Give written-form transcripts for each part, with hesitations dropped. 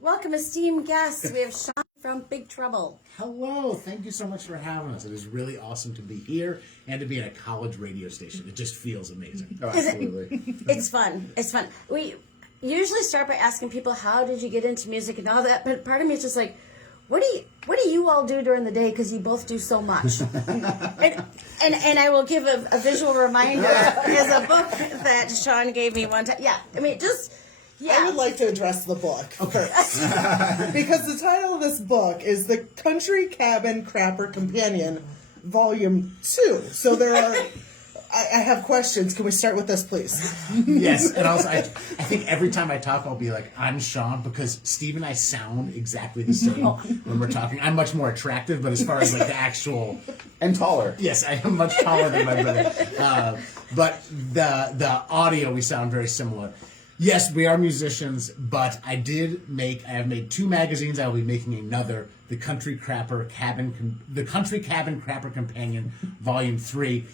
welcome esteemed guests. We have Sean from Big Trouble. Hello, thank you so much for having us. It is really awesome to be here and to be in a college radio station. It just feels amazing. Oh, absolutely. It's fun. It's fun. We usually start by asking people, how did you get into music and all that? But part of me is just like, what do you all do during the day? Because you both do so much. and I will give a visual reminder as a book that Sean gave me one time. Yeah, I mean, just... Yeah. I would like to address the book first. Because the title of this book is The Country Cabin Crapper Companion, Volume 2. So there are... I have questions. Can we start with this, please? Yes, and also I think every time I talk, I'll be like, I'm Sean, because Steve and I sound exactly the same when we're talking. I'm much more attractive, but as far as like the actual... And taller. Yes, I am much taller than my brother. But the audio, we sound very similar. Yes, we are musicians, but I have made 2 magazines. I will be making another, The Country Cabin Crapper Companion, Volume 3.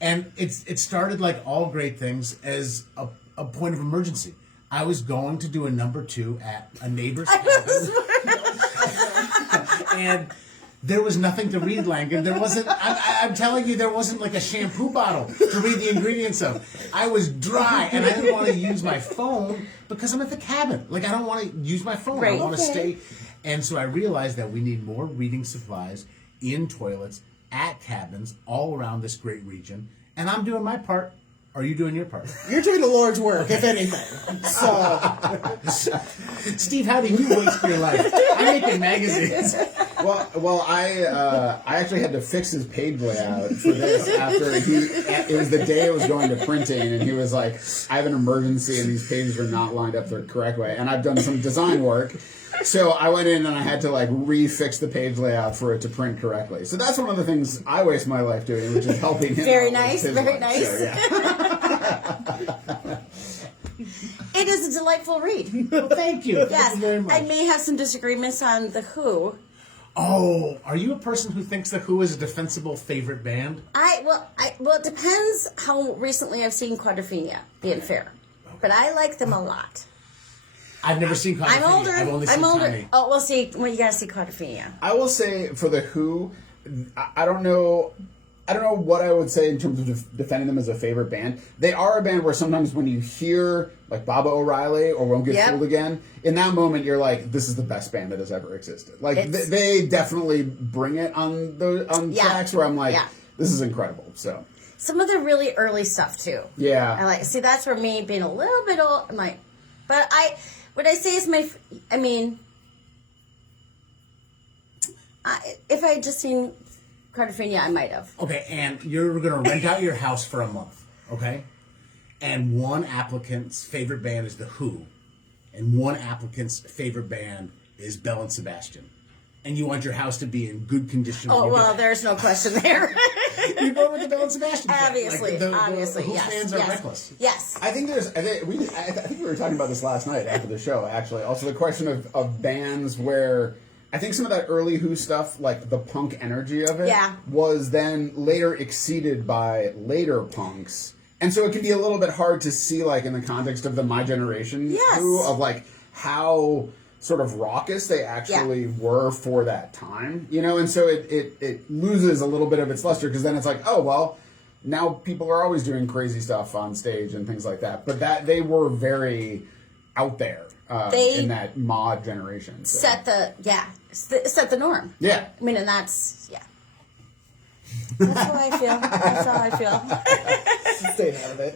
And it started like all great things as a point of emergency. I was going to do a number 2 at a neighbor's cabin. And there was nothing to read, Langan. There wasn't, I'm telling you, there wasn't like a shampoo bottle to read the ingredients of. I was dry, and I didn't want to use my phone because I'm at the cabin. Like, I don't want to use my phone. Right. I want to stay. And so I realized that we need more reading supplies in toilets at cabins all around this great region. And I'm doing my part. Are you doing your part? You're doing the Lord's work, if anything. So, Steve, how do you waste your life? I'm making magazines. Well, I actually had to fix his page layout for this after it was the day it was going to printing, and he was like, I have an emergency and these pages are not lined up the correct way. And I've done some design work. So I went in and I had to like refix the page layout for it to print correctly. So that's one of the things I waste my life doing, which is helping him. Very nice, very life. nice. So, yeah. It is a delightful read. Well, thank you. Yes, Thank you very much. I may have some disagreements on The Who. Oh, are you a person who thinks The Who is a defensible favorite band? Well, it depends how recently I've seen Quadrophenia, being fair. But I like them a lot. I've never seen Quadrophenia. I'm older. I've only seen I'm older. Tiny. Oh, we'll see. Well, you gotta see Quadrophenia. I will say for The Who, I don't know what I would say in terms of defending them as a favorite band. They are a band where sometimes when you hear like Baba O'Reilly or Won't Get Fooled Again, in that moment you're like, this is the best band that has ever existed. Like they definitely bring it on tracks where I'm like, this is incredible. So some of the really early stuff too. Yeah, I like. See, that's where me being a little bit old. I'm like, but what I say is if I had just seen Quadrophenia, I might have. Okay, and you're going to rent out your house for a month, okay? And one applicant's favorite band is The Who, and one applicant's favorite band is Belle and Sebastian. And you want your house to be in good condition. Oh, well, there's no question there. You go with the Belle and Sebastian fan. Obviously, the Who yes. fans are reckless. Yes. I think we were talking about this last night after the show, actually. Also, the question of bands where I think some of that early Who stuff, like the punk energy of it, was then later exceeded by later punks. And so it can be a little bit hard to see, like, in the context of the My Generation Who, of, like, how sort of raucous they actually were for that time, you know? And so it loses a little bit of its luster, because then it's like, oh, well, now people are always doing crazy stuff on stage and things like that. But that they were very out there in that mod generation. So. Set the norm. Yeah. I mean, and that's That's how I feel. That's how I feel. Stay out of it.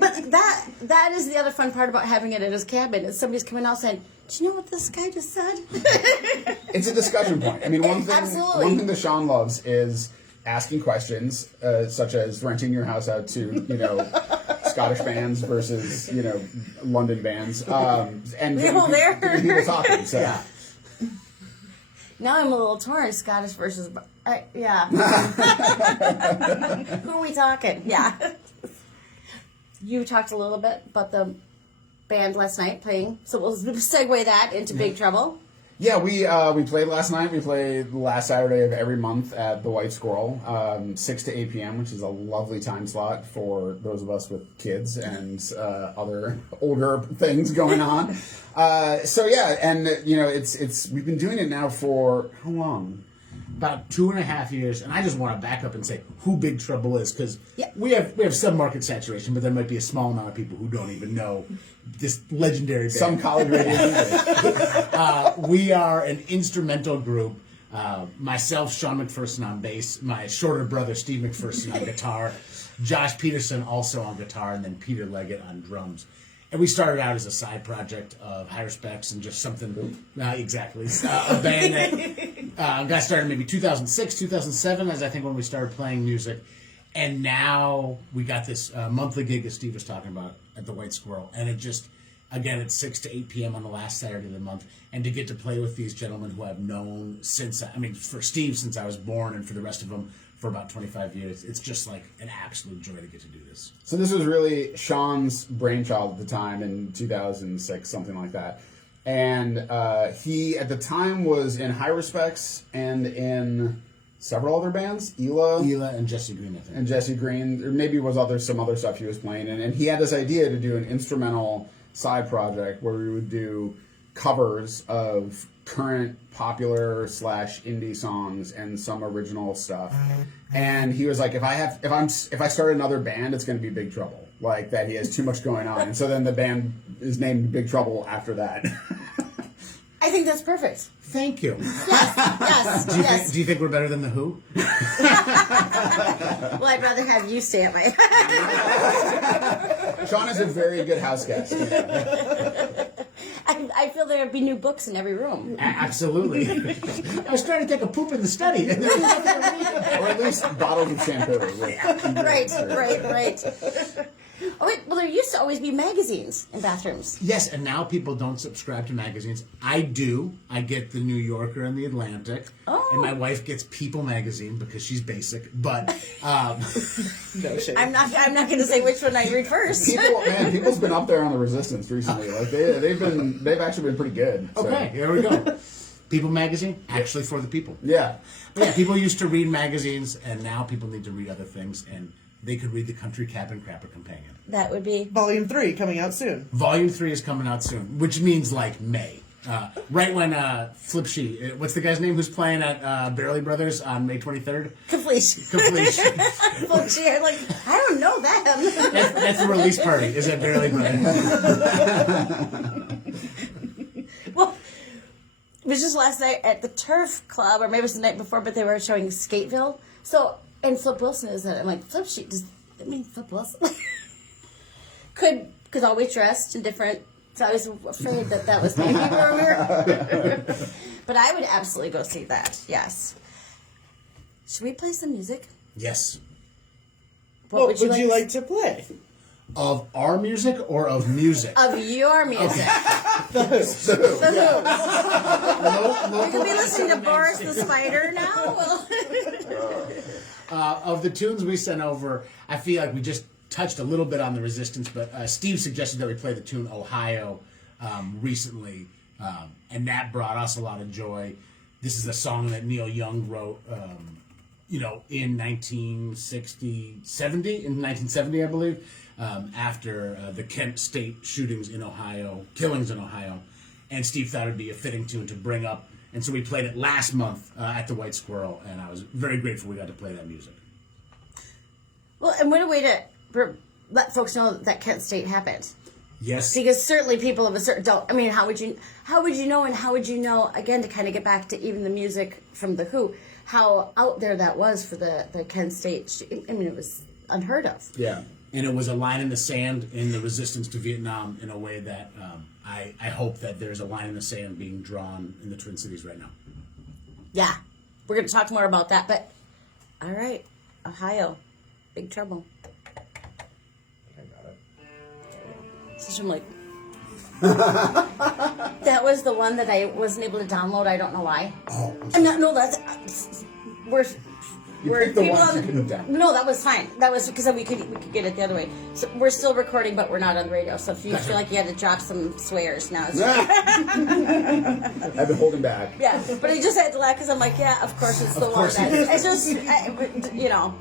But that is the other fun part about having it at his cabin. Is somebody's coming out saying, "Do you know what this guy just said?" It's a discussion point. I mean, one Absolutely. thing that Sean loves is asking questions, such as renting your house out to, Scottish bands versus, London bands, and people talking. So. Yeah. Now I'm a little torn. Scottish versus, yeah. Who are we talking? Yeah. You talked a little bit about the band last night playing, so we'll segue that into Big Trouble. Yeah, we played last night. We played the last Saturday of every month at the White Squirrel, 6 to 8 p.m., which is a lovely time slot for those of us with kids and other older things going on. So yeah, and it's we've been doing it now for how long? About 2.5 years, and I just want to back up and say who Big Trouble is, because we have some market saturation, but there might be a small amount of people who don't even know this legendary band. Some college radio. We are an instrumental group. Myself, Sean McPherson on bass, my shorter brother Steve McPherson on guitar, Josh Peterson also on guitar, and then Peter Leggett on drums. And we started out as a side project of High Respects and just something, exactly, a band that got started maybe 2006, 2007, as I think when we started playing music. And now we got this monthly gig that Steve was talking about at the White Squirrel. And it just, again, it's 6 to 8 p.m. on the last Saturday of the month. And to get to play with these gentlemen who I've known since, for Steve since I was born, and for the rest of them for about 25 years. It's just like an absolute joy to get to do this. So this was really Sean's brainchild at the time in 2006, something like that. And he, at the time, was in High Respects and in several other bands. Ela and Jesse Green, I think. And Jesse Green. Or maybe was some other stuff he was playing. And he had this idea to do an instrumental side project where we would do covers of current popular / indie songs and some original stuff. And he was like, if I start another band, it's going to be Big Trouble. Like that, he has too much going on. And so then the band is named Big Trouble after that. I think that's perfect. Thank you. Yes. Do you think we're better than the Who? Well, I'd rather have you stay at my. Sean is a very good house guest. I feel there would be new books in every room. Absolutely. I was trying to take a poop in the study. And there was nothing to read. Or at least bottles of shampoo. Right. Oh, wait, well, there used to always be magazines in bathrooms. Yes, and now people don't subscribe to magazines. I do. I get the New Yorker and the Atlantic. Oh. And my wife gets People magazine because she's basic. But no shame. I'm not going to say which one I read first. People's been up there on the Resistance recently. Like they've actually been pretty good. So. Okay, here we go. People magazine, actually for the people. Yeah. But yeah, people used to read magazines, and now people need to read other things, and they could read the Country Cabin Crapper Companion. That would be Volume 3 coming out soon. Volume 3 is coming out soon, which means like May. Right when Flip Sheet, what's the guy's name who's playing at Barely Brothers on May 23rd? Completion. Flip Sheet. I'm like, I don't know that. That's the release party, is at Barely Brothers. Well, it was just last night at the Turf Club, or maybe it was the night before, but they were showing Skateville. So, and Flip Wilson is in it. I'm like, Flip Sheet, does that mean Flip Wilson? Could always dressed in different. So I was afraid that was maybe where we were. But I would absolutely go see that. Yes. Should we play some music? Yes. What would you like to play? Of our music or of music? Of your music. Okay. The Who? We could be listening to Boris the Spider now. Of the tunes we sent over, I feel like we just touched a little bit on the Resistance, but Steve suggested that we play the tune Ohio recently, and that brought us a lot of joy. This is a song that Neil Young wrote, in 1970, I believe, after the Kent State shootings in Ohio, killings in Ohio, and Steve thought it would be a fitting tune to bring up, and so we played it last month at the White Squirrel, and I was very grateful we got to play that music. Well, and what a way to let folks know that Kent State happened. Yes. Because certainly people of a certain don't. I mean, how would you know? And how would you know? Again, to kind of get back to even the music from the Who, how out there that was for the Kent State. I mean, it was unheard of. Yeah, and it was a line in the sand in the resistance to Vietnam in a way that I hope that there's a line in the sand being drawn in the Twin Cities right now. Yeah, we're going to talk more about that. But all right, Ohio, Big Trouble. So I'm like, that was the one that I wasn't able to download. I don't know why. Oh, no, that's we're people on. No, that was fine. That was because we could get it the other way. So we're still recording, but we're not on the radio. So if you feel like you had to drop some swears now, it's I've been holding back. Yeah, but I just had to laugh because I'm like, yeah, of course it's the water. It's just, you know.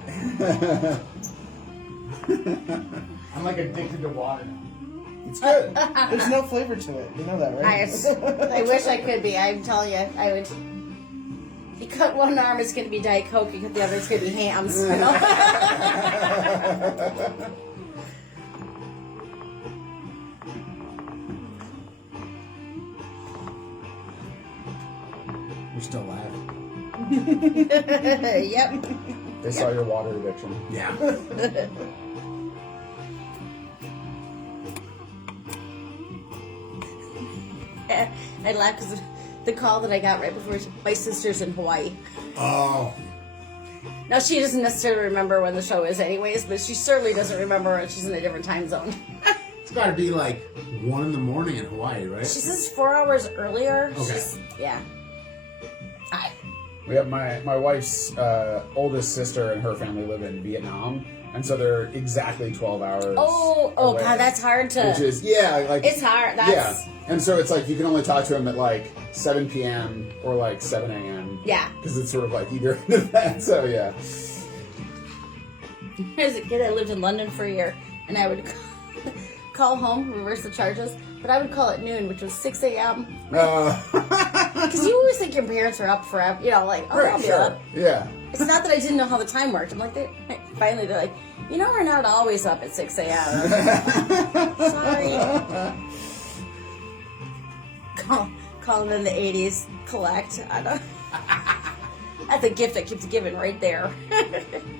I'm like addicted to water now. It's good. There's no flavor to it. You know that, right? I wish I could be. I'm telling you, I would. You cut one arm, it's going to be Diet Coke. You cut the other, it's going to be Hams. You know? We're still alive. Yep. They saw your water addiction. Yeah. I laughed because the call that I got right before my sister's in Hawaii. Oh. Now, she doesn't necessarily remember when the show is anyways, but she certainly doesn't remember when she's in a different time zone. It's got to be like 1 in the morning in Hawaii, right? She says 4 hours earlier. Okay. Yeah. We have my wife's oldest sister and her family live in Vietnam, and so they're exactly 12 hours. Oh, away, God, that's hard to. Which is like it's hard. That's, and so it's like you can only talk to them at like 7 p.m. or like 7 a.m. Yeah. Because it's sort of like either end of that. So yeah. As a kid, I lived in London for a year, and I would call home, reverse the charges, but I would call at noon, which was 6 a.m. Because you always think your parents are up forever, you know, like, oh, right, I'll be sure. up. Yeah. It's not that I didn't know how the time worked. I'm like, finally they're like, you know, we're not always up at 6 a.m. Sorry. Calling in the 80s, collect. I don't. That's a gift that keeps giving right there.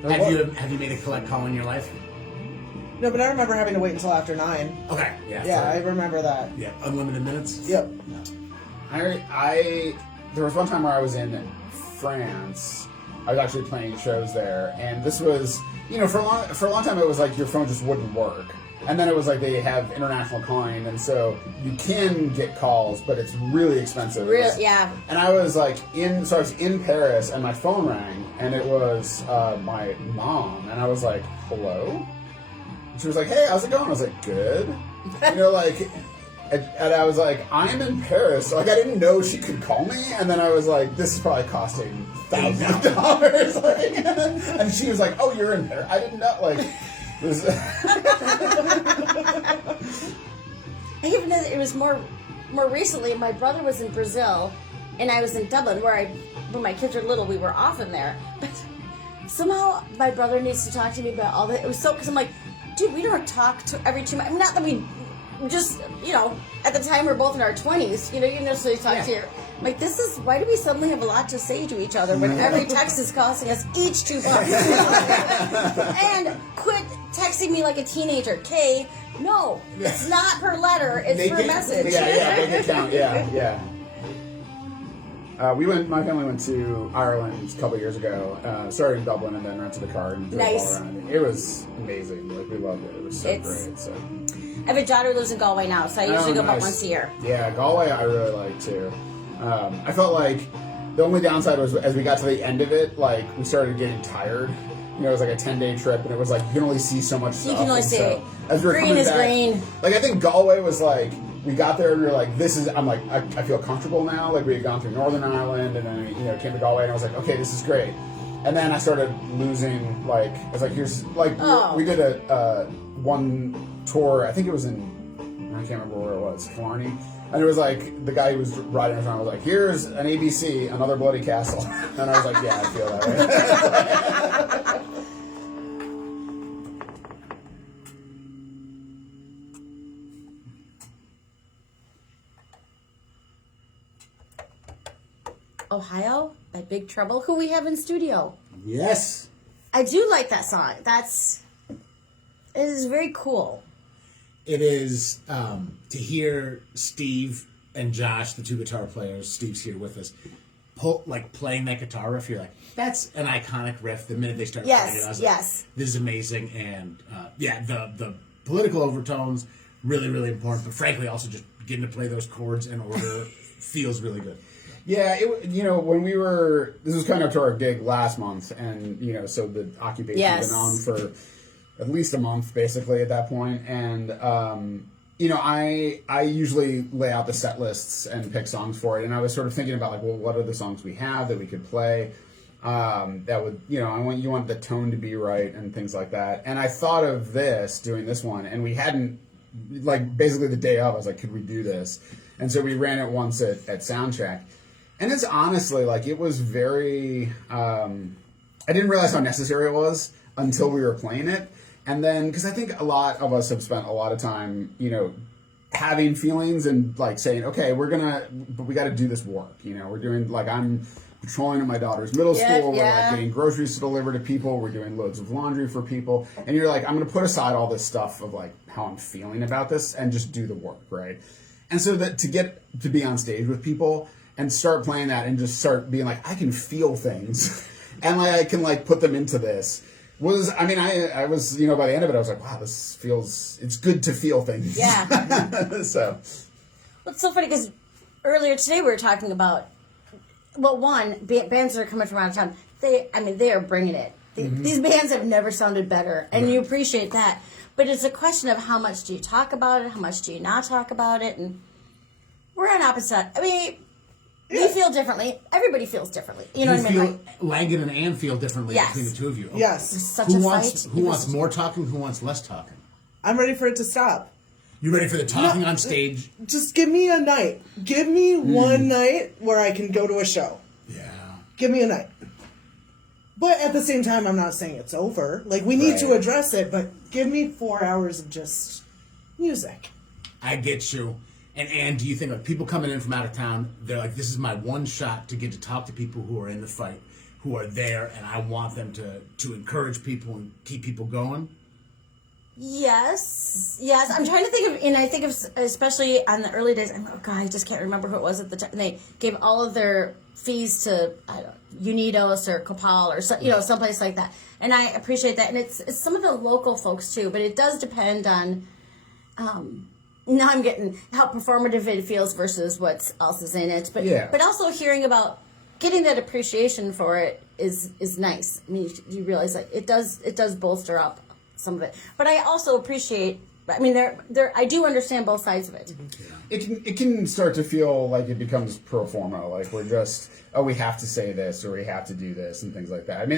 Have you made a collect call in your life? No, but I remember having to wait until after 9. Okay. Yeah. Yeah, I remember that. Yeah. Unlimited minutes. Yep. There was one time where I was in France. I was actually playing shows there, and this was, for a long time it was like your phone just wouldn't work. And then it was like they have international calling, and so you can get calls, but it's really expensive. Yeah. And I was like I was in Paris, and my phone rang, and it was my mom, and I was like, hello? And she was like, hey, how's it going? I was like, good. And I was like, I'm in Paris, so like I didn't know she could call me, and then I was like, this is probably costing thousands of dollars. Like, and she was like, oh, you're in Paris? I didn't know, like... Even though it was more recently, my brother was in Brazil, and I was in Dublin, when my kids were little, we were often there. But somehow my brother needs to talk to me about all that. It was so, because I'm like, dude, we don't talk to every 2 months. I mean, not that we just, at the time we're both in our 20s, you didn't necessarily talk to your... Like, why do we suddenly have a lot to say to each other when every text is costing us each 2 bucks? And quit texting me like a teenager. Kay, no, it's not her letter, it's her message. Yeah, make it count, yeah. My family went to Ireland a couple years ago, started in Dublin and then rented a car and drove all around. It was amazing. Like, we loved it. It was so great. So. I have a daughter who lives in Galway now, so I usually go about once a year. Yeah, Galway I really like too. I felt like the only downside was as we got to the end of it, like we started getting tired. It was like a 10-day trip, and it was like you can only see so much stuff. You can only see as we were green is back, green. Like I think Galway was like we got there and we were like, this is. I'm like I feel comfortable now. Like we had gone through Northern Ireland, and then came to Galway, and I was like, okay, this is great. And then I started losing. Like I was like, here's like we did a one tour. I think it was I can't remember where it was, Killarney. And it was like, the guy who was riding us around was like, here's an ABC, another bloody castle. And I was like, yeah, I feel that way. Ohio by Big Trouble, who we have in studio. Yes. I do like that song. It is very cool. It is to hear Steve and Josh, the two guitar players. Steve's here with us. Playing that guitar riff, you're like, that's an iconic riff. The minute they start playing it, I was like, this is amazing. And the political overtones, really, really important. But frankly, also just getting to play those chords in order feels really good. Yeah, when we were, this was kind of to our gig last month, and so the occupation had been on for at least a month, basically, at that point. And, I usually lay out the set lists and pick songs for it, and I was sort of thinking about like, well, what are the songs we have that we could play that would, you want the tone to be right and things like that. And I thought of doing this one, and we hadn't, like, basically the day of, I was like, could we do this? And so we ran it once at Soundcheck, and it's honestly like it was very. I didn't realize how necessary it was until we were playing it. And then, because I think a lot of us have spent a lot of time, having feelings and like saying, okay, but we got to do this work. We're doing, like, I'm patrolling at my daughter's middle school. We're like getting groceries to deliver to people. We're doing loads of laundry for people. And you're like, I'm going to put aside all this stuff of like how I'm feeling about this and just do the work, right? And so that to get to be on stage with people and start playing that and just start being like, I can feel things and like I can like put them into this. I was, by the end of it, I was like, wow, it's good to feel things. Yeah. So. Well, it's so funny because earlier today we were talking about, bands that are coming from out of town, they are bringing it. These bands have never sounded better, and you appreciate that. But it's a question of how much do you talk about it, how much do you not talk about it, and we're on opposite. We feel differently. Everybody feels differently. You know what I mean? Langan and Ann feel differently Yes. between the two of you. Okay. Yes. Such a fight. Who wants more talking? Who wants less talking? I'm ready for it to stop. You ready for the talking on stage? Just give me a night. Give me one night where I can go to a show. Yeah. Give me a night. But at the same time, I'm not saying it's over. Like, we need to address it, but give me 4 hours of just music. I get you. And Ann, do you think, like, people coming in from out of town, they're like, this is my one shot to get to talk to people who are in the fight, who are there, and I want them to encourage people and keep people going? Yes. I'm trying to think of, and I think of, especially on the early days, I just can't remember who it was at the time. And they gave all of their fees to Unidos or Copal or someplace like that. And I appreciate that. And it's some of the local folks too, but it does depend on, now I'm getting how performative it feels versus what else is in it. But also hearing about getting that appreciation for it is nice. I mean, you realize that it does bolster up some of it. But I also appreciate, I do understand both sides of it. It can start to feel like it becomes pro forma, like we're just, we have to say this or we have to do this and things like that.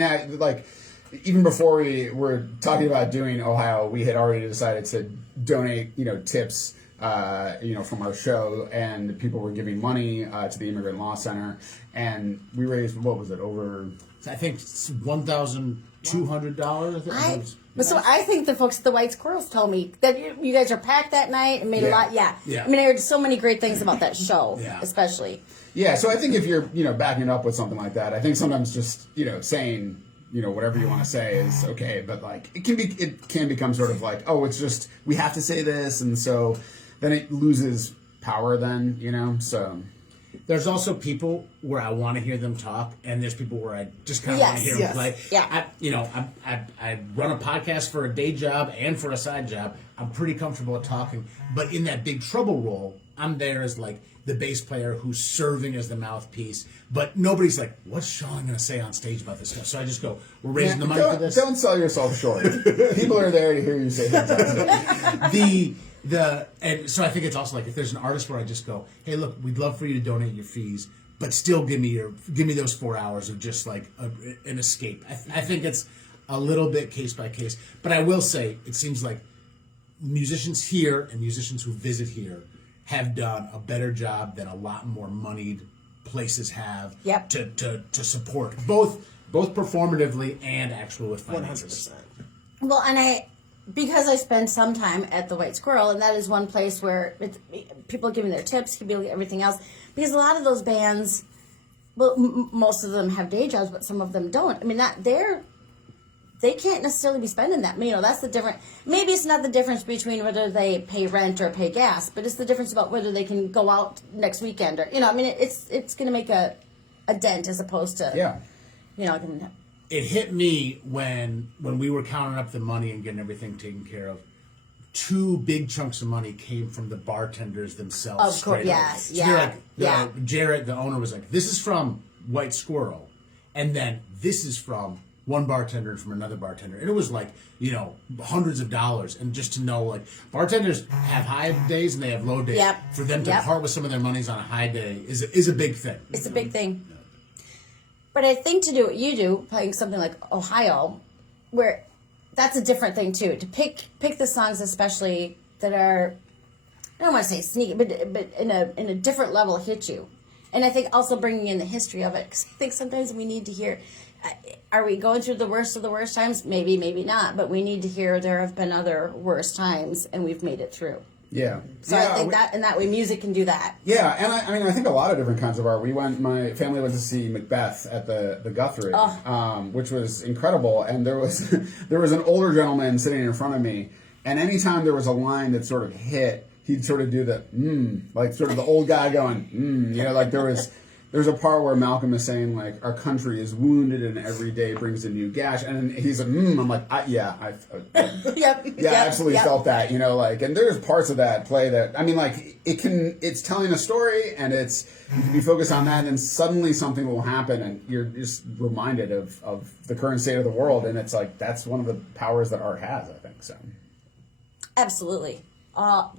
Even before we were talking about doing Ohio, we had already decided to donate, tips, from our show, and people were giving money to the Immigrant Law Center, and we raised, what was it, over? I think $1,200. So I think the folks at the White Squirrels told me that you guys are packed that night and made a lot. Yeah. I heard so many great things about that show, especially. Yeah, so I think if you're, backing it up with something like that, I think sometimes just, saying, whatever you want to say is okay, but like it can become sort of like, oh, it's just we have to say this, and so then it loses power then, so. There's also people where I want to hear them talk, and there's people where I just kind of want to hear them play. Yeah. I run a podcast for a day job and for a side job. I'm pretty comfortable at talking, but in that Big Trouble role, I'm there as like the bass player who's serving as the mouthpiece, but nobody's like, what's Sean going to say on stage about this stuff? So I just go, we're raising the money for this. Don't sell yourself short. People are there to hear you say things. And so I think it's also like if there's an artist where I just go, hey, look, we'd love for you to donate your fees, but still give me those 4 hours of just like an escape. I think it's a little bit case by case, but I will say it seems like musicians here and musicians who visit here have done a better job than a lot more moneyed places have to support both performatively and actually with finances. 100%. Well, and because I spend some time at the White Squirrel, and that is one place where people give me their tips, everything else. Because a lot of those bands, most of them have day jobs, but some of them don't. They can't necessarily be spending that. That's the difference. Maybe it's not the difference between whether they pay rent or pay gas, but it's the difference about whether they can go out next weekend or it's going to make a dent as opposed to It hit me when we were counting up the money and getting everything taken care of. 2 big chunks of money came from the bartenders themselves. Of course, Jared, the owner, was like, "This is from White Squirrel," and then this is from one bartender from another bartender. And it was like, hundreds of dollars. And just to know, like, bartenders have high days and they have low days. Yep. For them to part with some of their monies on a high day is a big thing. It's a big thing. But I think to do what you do, playing something like Ohio, where that's a different thing too. To pick the songs especially that are, I don't want to say sneaky, but in a different level hit you. And I think also bringing in the history of it, because I think sometimes we need to hear, are we going through the worst of the worst times? Maybe, maybe not. But we need to hear there have been other worse times, and we've made it through. Yeah. So I think that in that way, music can do that. Yeah, and I think a lot of different kinds of art. My family went to see Macbeth at the Guthrie, which was incredible. And there was an older gentleman sitting in front of me, and anytime there was a line that sort of hit, he'd sort of do the like sort of the old guy going like there's a part where Malcolm is saying like our country is wounded and every day brings a new gash, and he's like I'm like I absolutely felt that, and there's parts of that play that it's telling a story and you can be focused on that, and then suddenly something will happen and you're just reminded of the current state of the world, and it's like that's one of the powers that art has, I think. So absolutely. All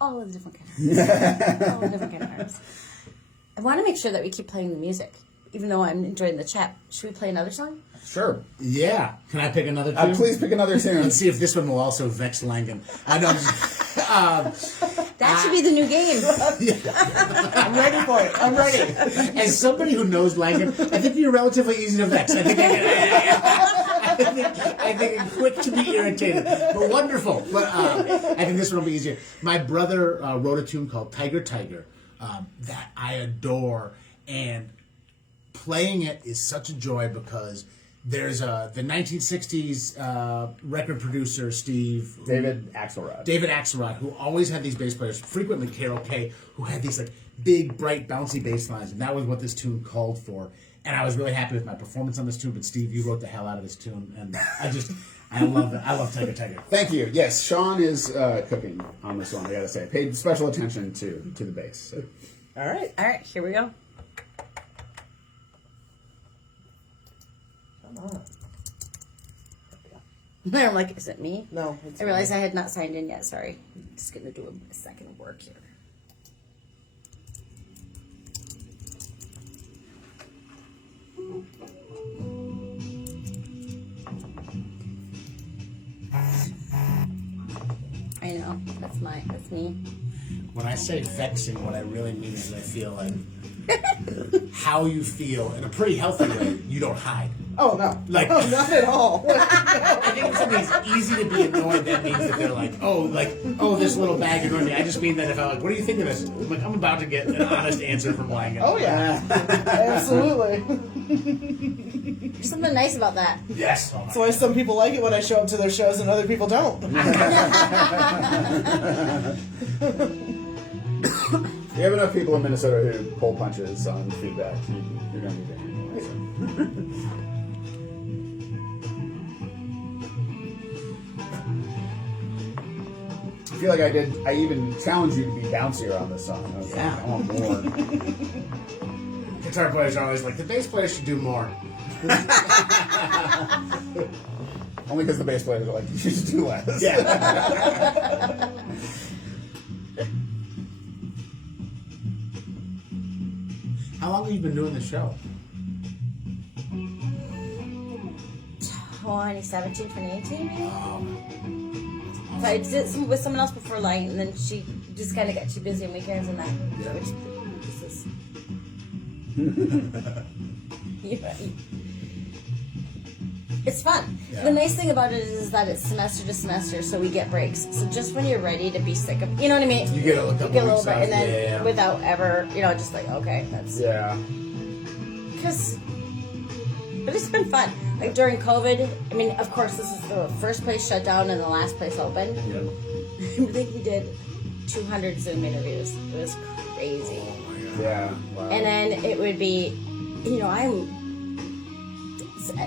of the different kinds. All the different kind of artists. I want to make sure that we keep playing the music, even though I'm enjoying the chat. Should we play another song? Sure. Yeah. Can I pick another tune? Please pick another tune. And see if this one will also vex Langan. I know. That should be the new game. I'm ready for it. I'm ready. As somebody who knows Langan, I think you're relatively easy to vex. I think it's quick to be irritated, but wonderful. But I think this one will be easier. My brother wrote a tune called Tiger Tiger that I adore, and playing it is such a joy because there's the 1960s record producer David Axelrod, who always had these bass players, frequently Carol Kay, who had these like big, bright, bouncy bass lines, and that was what this tune called for. And I was really happy with my performance on this tune, but Steve, you wrote the hell out of this tune, and I love it. I love Tiger Tiger. Thank you. Yes, Sean is cooking on this one, I gotta say. Paid special attention to the bass. So. All right, here we go. Come on. I'm like, is it me? No. I realized I had not signed in yet. Sorry. I'm just going to do a second of work here. I know. That's me. When I say vexing, what I really mean is I feel like how you feel in a pretty healthy way, you don't hide. Oh, no. Not at all. I think if somebody's easy to be annoyed, that means that they're like, this little bag annoyed me. I just mean that if I'm like, what do you think of this? I'm like, I'm about to get an honest answer from Langan. Oh, yeah. Absolutely. There's something nice about that. Yes. That's why some people like it when I show up to their shows and other people don't. You have enough people in Minnesota who pull punches on feedback. You're going to be doing it. I feel like I even challenged you to be bouncier on this song. I was like, I want more. Guitar players are always like, the bass player should do more. Only because the bass players are like, you should do less. Yeah. How long have you been doing the show? 2017, 2018, maybe? Oh. So I did some with someone else before Light, and then she just kind of got too busy on weekends and that. Yeah. Which this is. It's fun. Yeah. The nice thing about it is that it's semester to semester, so we get breaks. So just when you're ready to be sick of, you know what I mean? You get a little bit, and then without ever, just like, okay, that's. Yeah. But it's been fun. Like during COVID, I mean, of course, this is the first place shut down and the last place open. Yeah. I think we did 200 Zoom interviews. It was crazy. Oh my God. Yeah. Wow. And then it would be,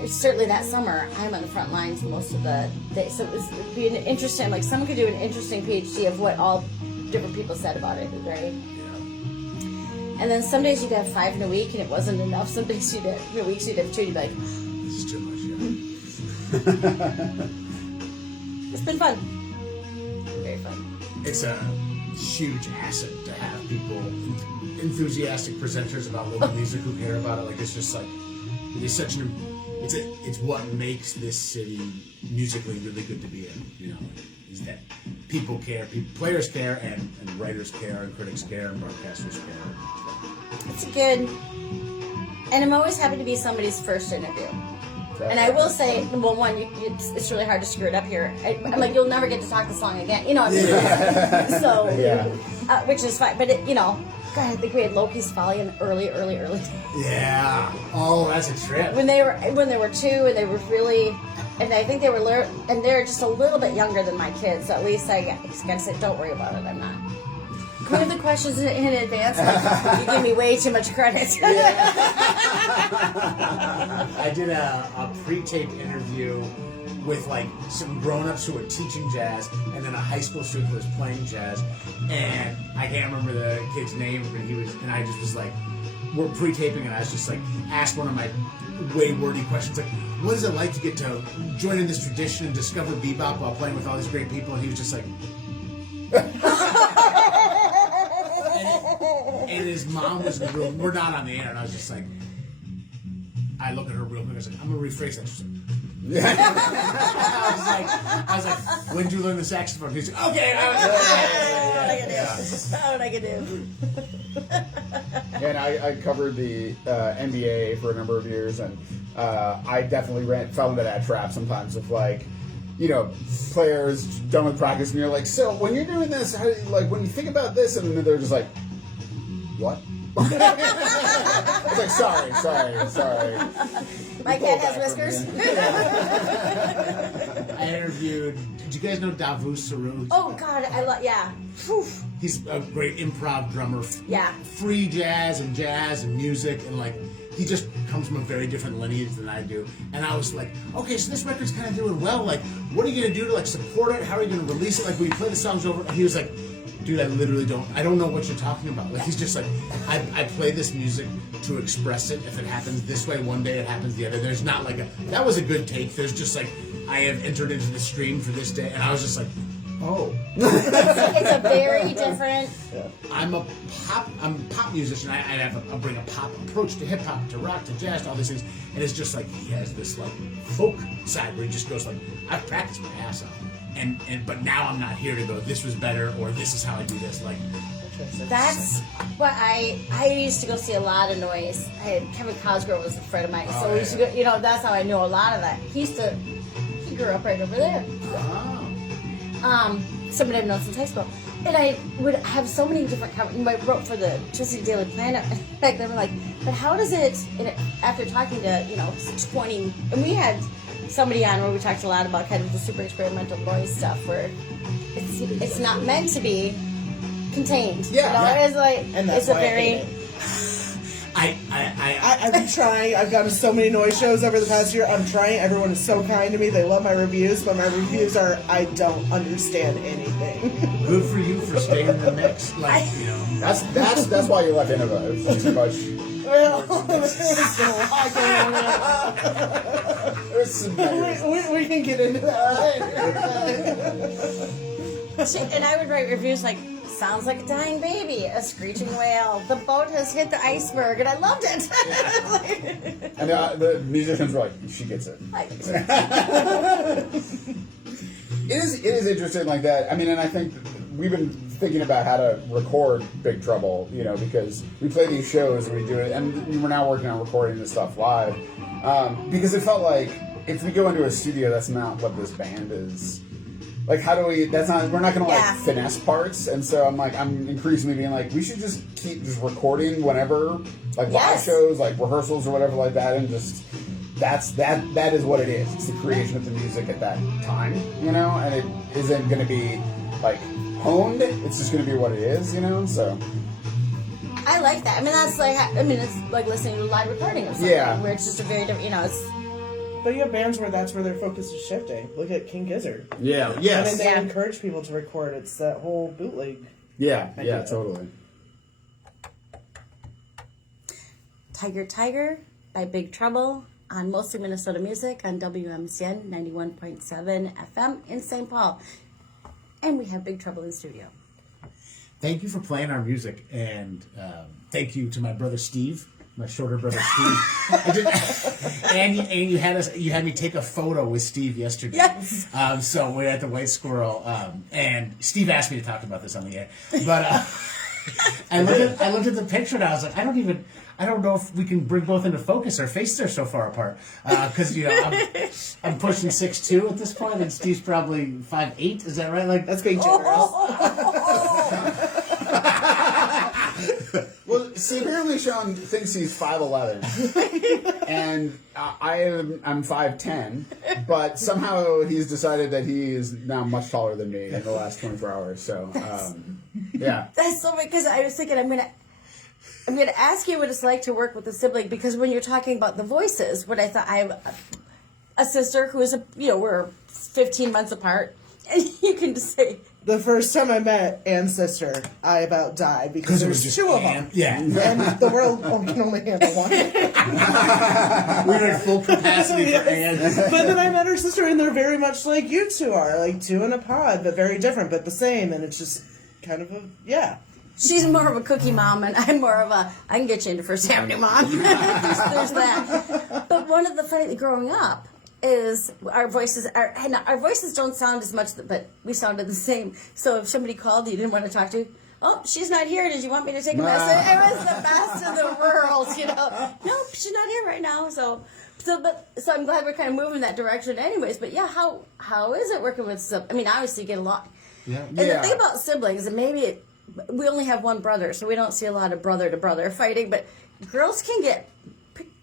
certainly that summer, I'm on the front lines most of the day. So it would be an interesting, like someone could do an interesting PhD of what all different people said about it, right? And then some days you'd have 5 in a week and it wasn't enough. Some days weeks you'd have 2 and you'd be like, It's been fun. Very fun. It's a huge asset to have people, enthusiastic presenters about local music who care about it. Like, it's just like, it's such an, it's what makes this city musically really good to be in, you know, is that people care, players care, and writers care, and critics care, and broadcasters care. It's good, and I'm always happy to be somebody's first interview. And I will say, well, one, it's really hard to screw it up here. I'm like, you'll never get to talk the song again. You know what I mean? So, which is fine. But, you know, God, I think we had Loki's Folly in early. Yeah. Oh, that's a trip. When they were 2, and they were really, and I think they were, and they're just a little bit younger than my kids. So at least I got to say, don't worry about it. I'm not. Can we have the questions in advance? You give me way too much credit. I did a pre-tape interview with like some grown-ups who were teaching jazz, and then a high school student who was playing jazz, and I can't remember the kid's name, but I just was like, we're pre-taping, and I was just like, asked one of my way wordy questions, like, what is it like to get to join in this tradition and discover bebop while playing with all these great people? And he was just like, and his mom was in the room. We're not on the air, and I was just like, I look at her real quick. I was like, I'm gonna rephrase that. She's like, I was like, when did you learn the saxophone? He's like, okay. What I can do. And I covered the NBA for a number of years, and I definitely fell into that trap sometimes of like, you know, players done with practice, and you're like, so when you're doing this, how, like when you think about this, and then they're just like, what? It's like, sorry. My cat has whiskers. I interviewed, did you guys know Davu Saru? Oh, God, yeah. Whew. He's a great improv drummer. Yeah. Free jazz and music, and like, he just comes from a very different lineage than I do. And I was like, okay, so this record's kind of doing well. Like, what are you going to do to like support it? How are you going to release it? Like, when you play the songs over, and he was like, dude, I don't know what you're talking about. Like, he's just like, I play this music to express it. If it happens this way one day, it happens the other. There's not like that was a good take. There's just like, I have entered into the stream for this day. And I was just like, oh. It's a very different. I'm a pop musician. I bring a pop approach to hip hop, to rock, to jazz, to all these things. And it's just like, he has this like folk side where he just goes like, I've practiced my ass off. But now I'm not here to go, this was better, or this is how I do this. Like, that's what I used to go see a lot of noise. Kevin Cosgrove was a friend of mine, so we used to go. You know, that's how I knew a lot of that. He grew up right over there. oh. Somebody I've known since high school, and I would have so many different covers. I wrote for the Twisted Daily Planet. Like they were like, but how does it? After talking to 20, and we had somebody on where we talked a lot about kind of the super experimental noise stuff where it's not meant to be contained. It's like, and that's it's a why very. I've been trying. I've gone to so many noise shows over the past year. I'm trying. Everyone is so kind to me. They love my reviews, but my reviews are, I don't understand anything. Good for you for staying in the mix. Like, That's why you left Innova. It was too much. Well, There's some we can get into that later. See, and I would write reviews like, sounds like a dying baby, a screeching whale, the boat has hit the iceberg, and I loved it. And the musicians were like, she gets it. It is interesting like that. I mean, and I think we've been thinking about how to record Big Trouble, because we play these shows and we do it, and we're now working on recording this stuff live, because it felt like if we go into a studio, that's not what this band is. Like, how do we? We're not going to finesse parts, and so I'm increasingly being like, we should just keep recording whenever, like live shows, like rehearsals or whatever like that, and just that is what it is. It's the creation of the music at that time, and it isn't going to be like honed. It's just going to be what it is, So I like that. I mean, it's like listening to a live recording of something, where it's just a very different, But you have bands where that's where their focus is shifting. Look at King Gizzard. Yeah, yes. And then they encourage people to record. It's that whole bootleg. Yeah, totally. Tiger Tiger by Big Trouble. on Mostly Minnesota Music on WMCN 91.7 FM in St. Paul. And we have Big Trouble in studio. Thank you for playing our music, and thank you to my brother Steve, my shorter brother Steve. And you had me take a photo with Steve yesterday. Yes. So we're at the White Squirrel, and Steve asked me to talk about this on the air, but I looked at the picture and I was like, I don't know if we can bring both into focus. Our faces are so far apart because I'm pushing 6'2" at this point, and Steve's probably 5'8". Is that right? Like That's being generous. Well, see, apparently Sean thinks he's 5'11", and I'm 5'10", but somehow he's decided that he is now much taller than me in the last 24 hours. So, yeah. That's so weird, because I was thinking I'm gonna ask you what it's like to work with a sibling, because when you're talking about the voices, what I thought, I have a sister who is we're 15 months apart, and you can just say. The first time I met Ann's sister, I about died because it was there's just two of Ann. them. Yeah. And the world can only handle one. We're at full capacity for Ann. But then I met her sister, and they're very much like you two are, like two in a pod, but very different, but the same. And it's just kind of She's more of a cookie mom, and I'm more of a I can get you into First Avenue mom. there's that. But one of the funny growing up is our voices don't sound as much, but we sounded the same. So if somebody called you didn't want to talk to, oh, she's not here. Did you want me to take a message? It was the best in the world, Nope, she's not here right now. So I'm glad we're kind of moving that direction, anyways. But yeah, how is it working with siblings? I mean, obviously you get a lot. Yeah. And the thing about siblings, and maybe we only have one brother, so we don't see a lot of brother to brother fighting. But girls can get.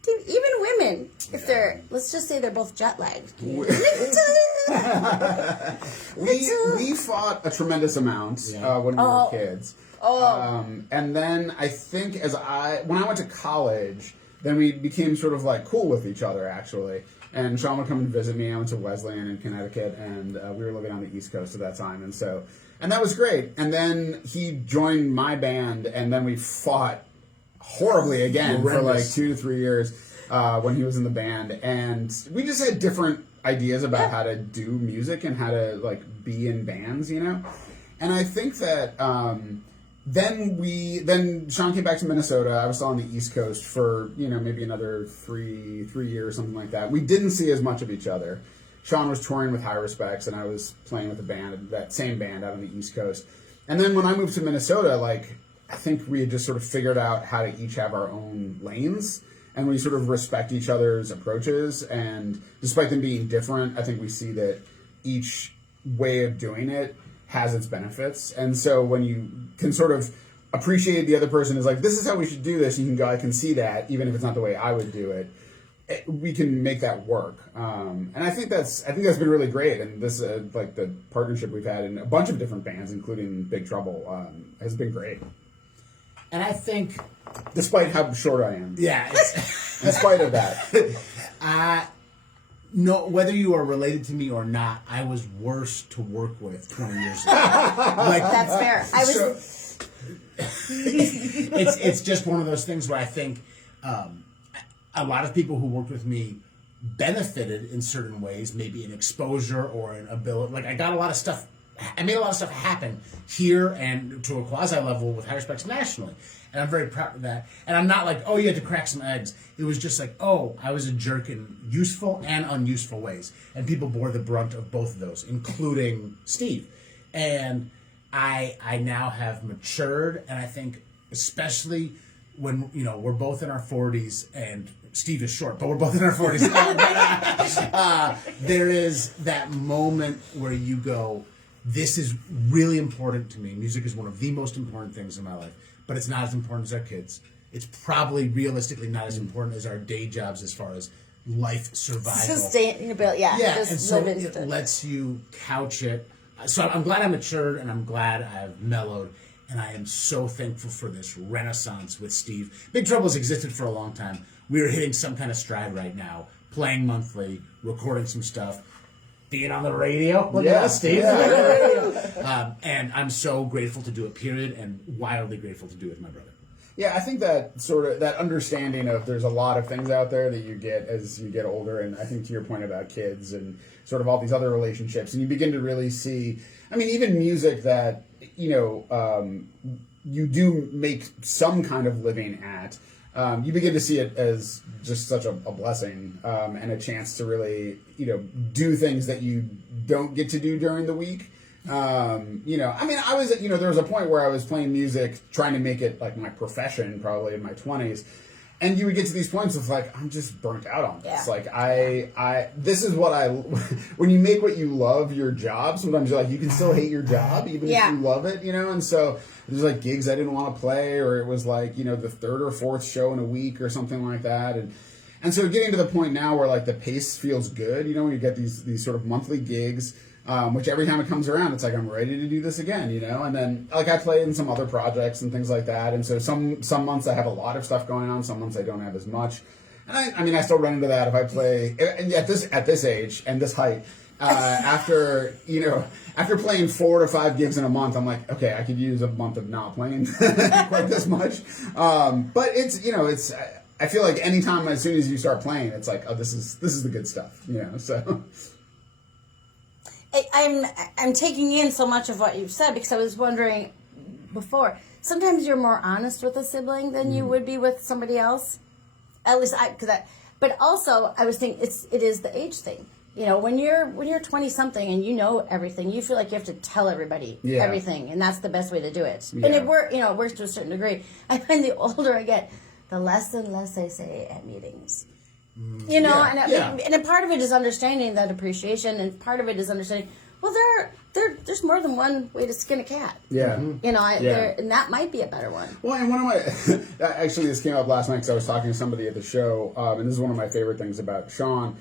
Even women, if they're, let's just say they're both jet lagged. We fought a tremendous amount when we were kids. And then I think when I went to college, then we became sort of like cool with each other, actually. And Sean would come and visit me. I went to Wesleyan in Connecticut, and we were living on the East Coast at that time. And that was great. And then he joined my band, and then we fought horribly again for like 2 to 3 years when he was in the band, and we just had different ideas about how to do music and how to like be in bands, and I think that then Sean came back to Minnesota. I was still on the East Coast for maybe another three years, something like that. We didn't see as much of each other. Sean was touring with High Respects, and I was playing with that same band out on the East Coast. And then when I moved to Minnesota, I think we had just sort of figured out how to each have our own lanes, and we sort of respect each other's approaches. And despite them being different, I think we see that each way of doing it has its benefits. And so when you can sort of appreciate the other person is like, this is how we should do this, you can go, I can see that, even if it's not the way I would do it, we can make that work. And I think that's been really great. And this, like the partnership we've had in a bunch of different bands, including Big Trouble, has been great. And I think, despite how short I am, in spite of that, no, whether you are related to me or not, I was worse to work with 20 years ago. That's fair. It's just one of those things where I think a lot of people who worked with me benefited in certain ways, maybe in exposure or in ability. Like I made a lot of stuff happen here and to a quasi level with High Respects nationally. And I'm very proud of that. And I'm not like, oh, you had to crack some eggs. It was just like, oh, I was a jerk in useful and unuseful ways. And people bore the brunt of both of those, including Steve. And I now have matured, and I think especially when, we're both in our 40s, and Steve is short, but we're both in our 40s. There is that moment where you go, this is really important to me. Music is one of the most important things in my life, but it's not as important as our kids. It's probably realistically not as important as our day jobs as far as life survival. Sustainability, yeah. And so it lets you couch it. So I'm glad I matured, and I'm glad I've mellowed, and I am so thankful for this renaissance with Steve. Big Trouble has existed for a long time. We are hitting some kind of stride right now, playing monthly, recording some stuff, being on the radio. Look at us, Steve. Yeah. And I'm so grateful to do it, period, and wildly grateful to do it with my brother. Yeah, I think that sort of that understanding of there's a lot of things out there that you get as you get older, and I think to your point about kids and sort of all these other relationships, and you begin to really see. I mean, even music that you do make some kind of living at. You begin to see it as just such a blessing and a chance to really do things that you don't get to do during the week. I mean, I was, there was a point where I was playing music, trying to make it like my profession, probably in my 20s. And you would get to these points of like, I'm just burnt out on this. Yeah. Like this is what when you make what you love your job, sometimes you're like, you can still hate your job, even if you love it, and so there's like gigs I didn't want to play, or it was like, the third or fourth show in a week or something like that. And so getting to the point now where like the pace feels good, when you get these sort of monthly gigs, which every time it comes around, it's like, I'm ready to do this again, and then like I play in some other projects and things like that. And so some months I have a lot of stuff going on, some months I don't have as much. And I mean, I still run into that if I play, and at this age and this height, after playing 4 to 5 gigs in a month, I'm like, okay, I could use a month of not playing quite this much. But it's, I feel like anytime, as soon as you start playing, it's like, oh, this is the good stuff, so. I'm taking in so much of what you've said because I was wondering before. Sometimes you're more honest with a sibling than you would be with somebody else. At least but also I was thinking it is the age thing. When you're 20 something and you know everything, you feel like you have to tell everybody everything, and that's the best way to do it. Yeah. And it works to a certain degree. I find the older I get, the less and less I say at meetings. And a part of it is understanding that appreciation, and part of it is understanding, well, there's more than one way to skin a cat. Yeah. And that might be a better one. Well, and one of my, actually this came up last night because I was talking to somebody at the show, and this is one of my favorite things about Sean.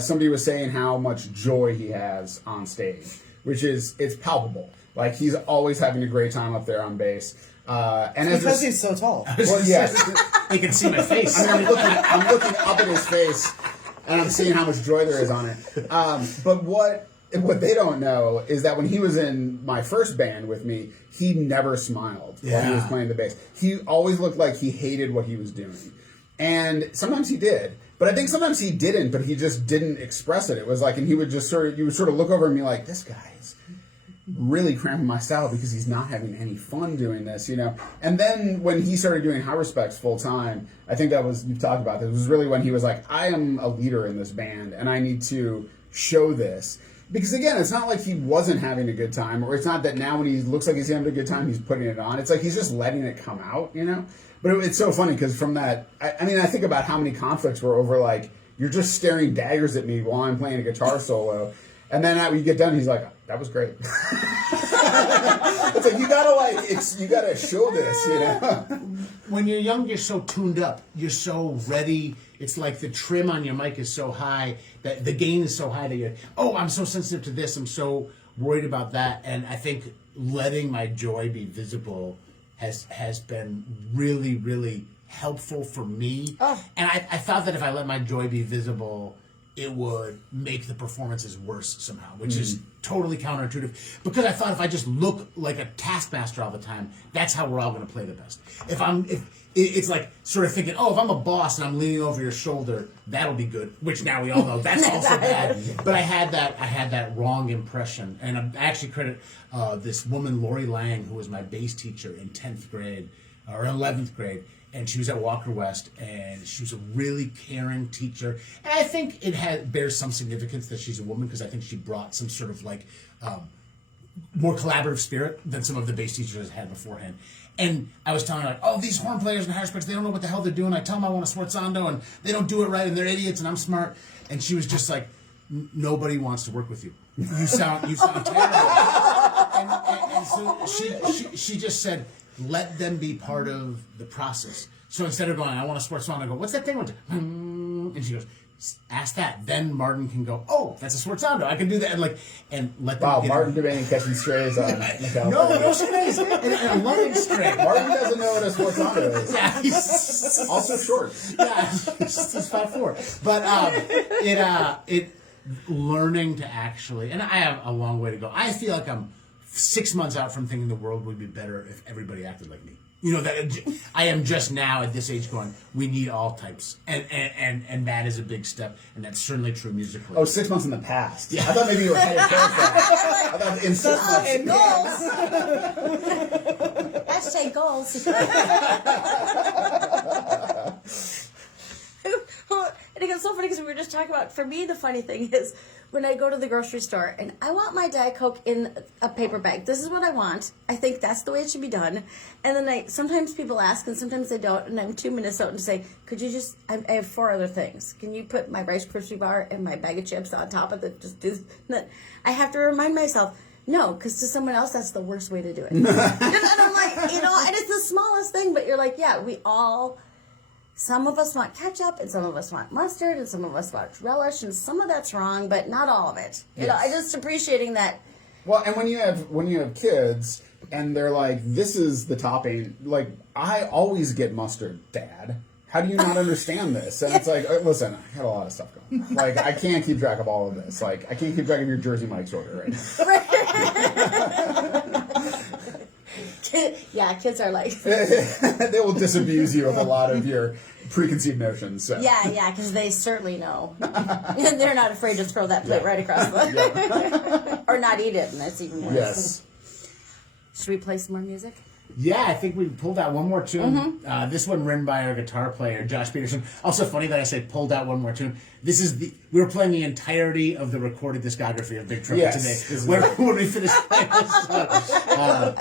Somebody was saying how much joy he has on stage, which it's palpable. Like, he's always having a great time up there on bass. And because he's so tall. Well, yes. You can see my face. I mean, I'm looking up at his face, and I'm seeing how much joy there is on it. But what they don't know is that when he was in my first band with me, he never smiled while he was playing the bass. He always looked like he hated what he was doing. And sometimes he did. But I think sometimes he didn't, but he just didn't express it. It was like, and you would sort of look over and be like, this guy's really cramping my style because he's not having any fun doing this, And then when he started doing High Respects full time, I think you've talked about this, it was really when he was like, I am a leader in this band and I need to show this. Because again, it's not like he wasn't having a good time, or it's not that now when he looks like he's having a good time, he's putting it on. It's like he's just letting it come out, But it's so funny because from that, I think about how many conflicts were over like, you're just staring daggers at me while I'm playing a guitar solo. And then when you get done, he's like, that was great. It's like, you gotta show this, When you're young, you're so tuned up. You're so ready. It's like the trim on your mic is so high, that the gain is so high that you're, I'm so sensitive to this. I'm so worried about that. And I think letting my joy be visible has been really, really helpful for me. Oh. And I thought that if I let my joy be visible, it would make the performances worse somehow, which is totally counterintuitive. Because I thought if I just look like a taskmaster all the time, that's how we're all going to play the best. It's like sort of thinking, if I'm a boss and I'm leaning over your shoulder, that'll be good. Which now we all know that's also bad. But I had that wrong impression, and I actually credit this woman, Lori Lang, who was my bass teacher in 10th grade or 11th grade. And she was at Walker West, and she was a really caring teacher. And I think it bears some significance that she's a woman, because I think she brought some sort of like more collaborative spirit than some of the bass teachers had beforehand. And I was telling her, like, these horn players in High Respects, they don't know what the hell they're doing. I tell them I want a sforzando, and they don't do it right, and they're idiots, and I'm smart. And she was just like, nobody wants to work with you. You sound terrible. And so she just said, let them be part of the process. So instead of going, I want a sports song, I go, what's that thing? And she goes, ask that. Then Martin can go, that's a sforzando. I can do that. And let them. Wow, Martin debating catching strays on no strays. And a loving stray. Martin doesn't know what a sforzando is. Yeah, he's also short. Yeah, he's 5'4". But it learning to actually, and I have a long way to go. I feel like I'm 6 months out from thinking the world would be better if everybody acted like me. You know, that I am just now at this age going, we need all types. And that is a big step, and that's certainly true musically. Oh, 6 months in the past. Yeah. I thought maybe you were headed towards that. I thought in 6 months. Hashtag goals. And it gets so funny because we were just talking about, for me, the funny thing is when I go to the grocery store and I want my Diet Coke in a paper bag. This is what I want. I think that's the way it should be done. And then sometimes people ask and sometimes they don't. And I'm 2 minutes out and say, could you just, I have 4 other things. Can you put my Rice Krispie bar and my bag of chips on top of it? Just do that. I have to remind myself, no, because to someone else, that's the worst way to do it. And I'm like, and it's the smallest thing, but you're like, yeah, some of us want ketchup, and some of us want mustard, and some of us want relish, and some of that's wrong, but not all of it. You know, I just appreciating that. Well, and when you have kids, and they're like, this is the topping, like, I always get mustard, Dad. How do you not understand this? And it's like, listen, I got a lot of stuff going on. Like, I can't keep track of all of this. Like, I can't keep track of your Jersey Mike's order right now. Yeah, kids are like... They will disabuse you of a lot of your preconceived notions. So. Yeah, because they certainly know. And they're not afraid to throw that plate right across the... or not eat it, and that's even worse. Yes. Should we play some more music? Yeah, I think we pulled out one more tune. This one written by our guitar player, Josh Peterson. Also funny that I said pulled out one more tune. We were playing the entirety of the recorded discography of Big Trouble today when we finished playing this song.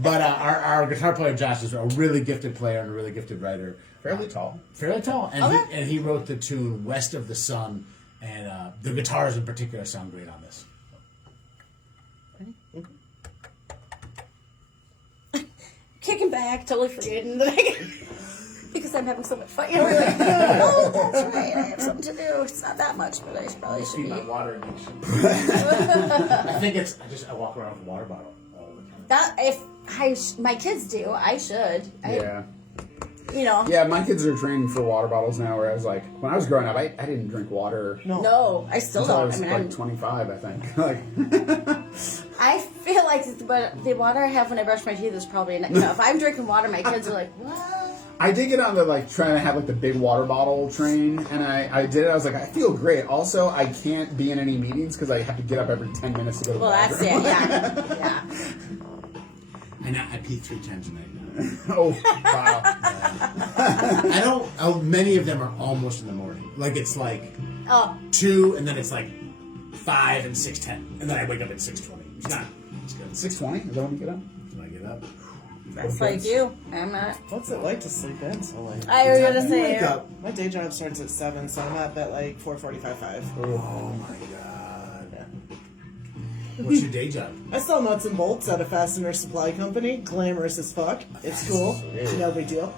But our guitar player, Josh, is a really gifted player and a really gifted writer. Fairly tall. And he wrote the tune West of the Sun, and the guitars in particular sound great on this. Kicking back, totally forgetting that because I'm having so much fun. We're like, oh, that's right, I have something to do. It's not that much, but I probably should be. My water addiction. I walk around with a water bottle all the time. My kids do, I should. Yeah, my kids are trained for water bottles now. Where I was like, when I was growing up, I didn't drink water. No, I still don't. I was 25, I think. I feel like the water I have when I brush my teeth is probably enough. If I'm drinking water, my kids are like, what? I did get on the trying to have the big water bottle train, and I did it. I was like, I feel great. Also, I can't be in any meetings because I have to get up every 10 minutes to go to the bathroom. That's it. Yeah. And I pee 3 times a night now. Oh, wow. Many of them are almost in the morning. Like, it's 2, and then it's 5 and 6:10, and then I wake up at 6:20. It's good. 6:20? Is that when you get up? When I get up. That's like you. I'm not. What's it like to sleep in so late? I was going to say. My day job starts at 7, so I'm up at 4:45, 5. Oh my god. Yeah. What's your day job? I sell nuts and bolts at a fastener supply company. Glamorous as fuck. It's cool. No big deal.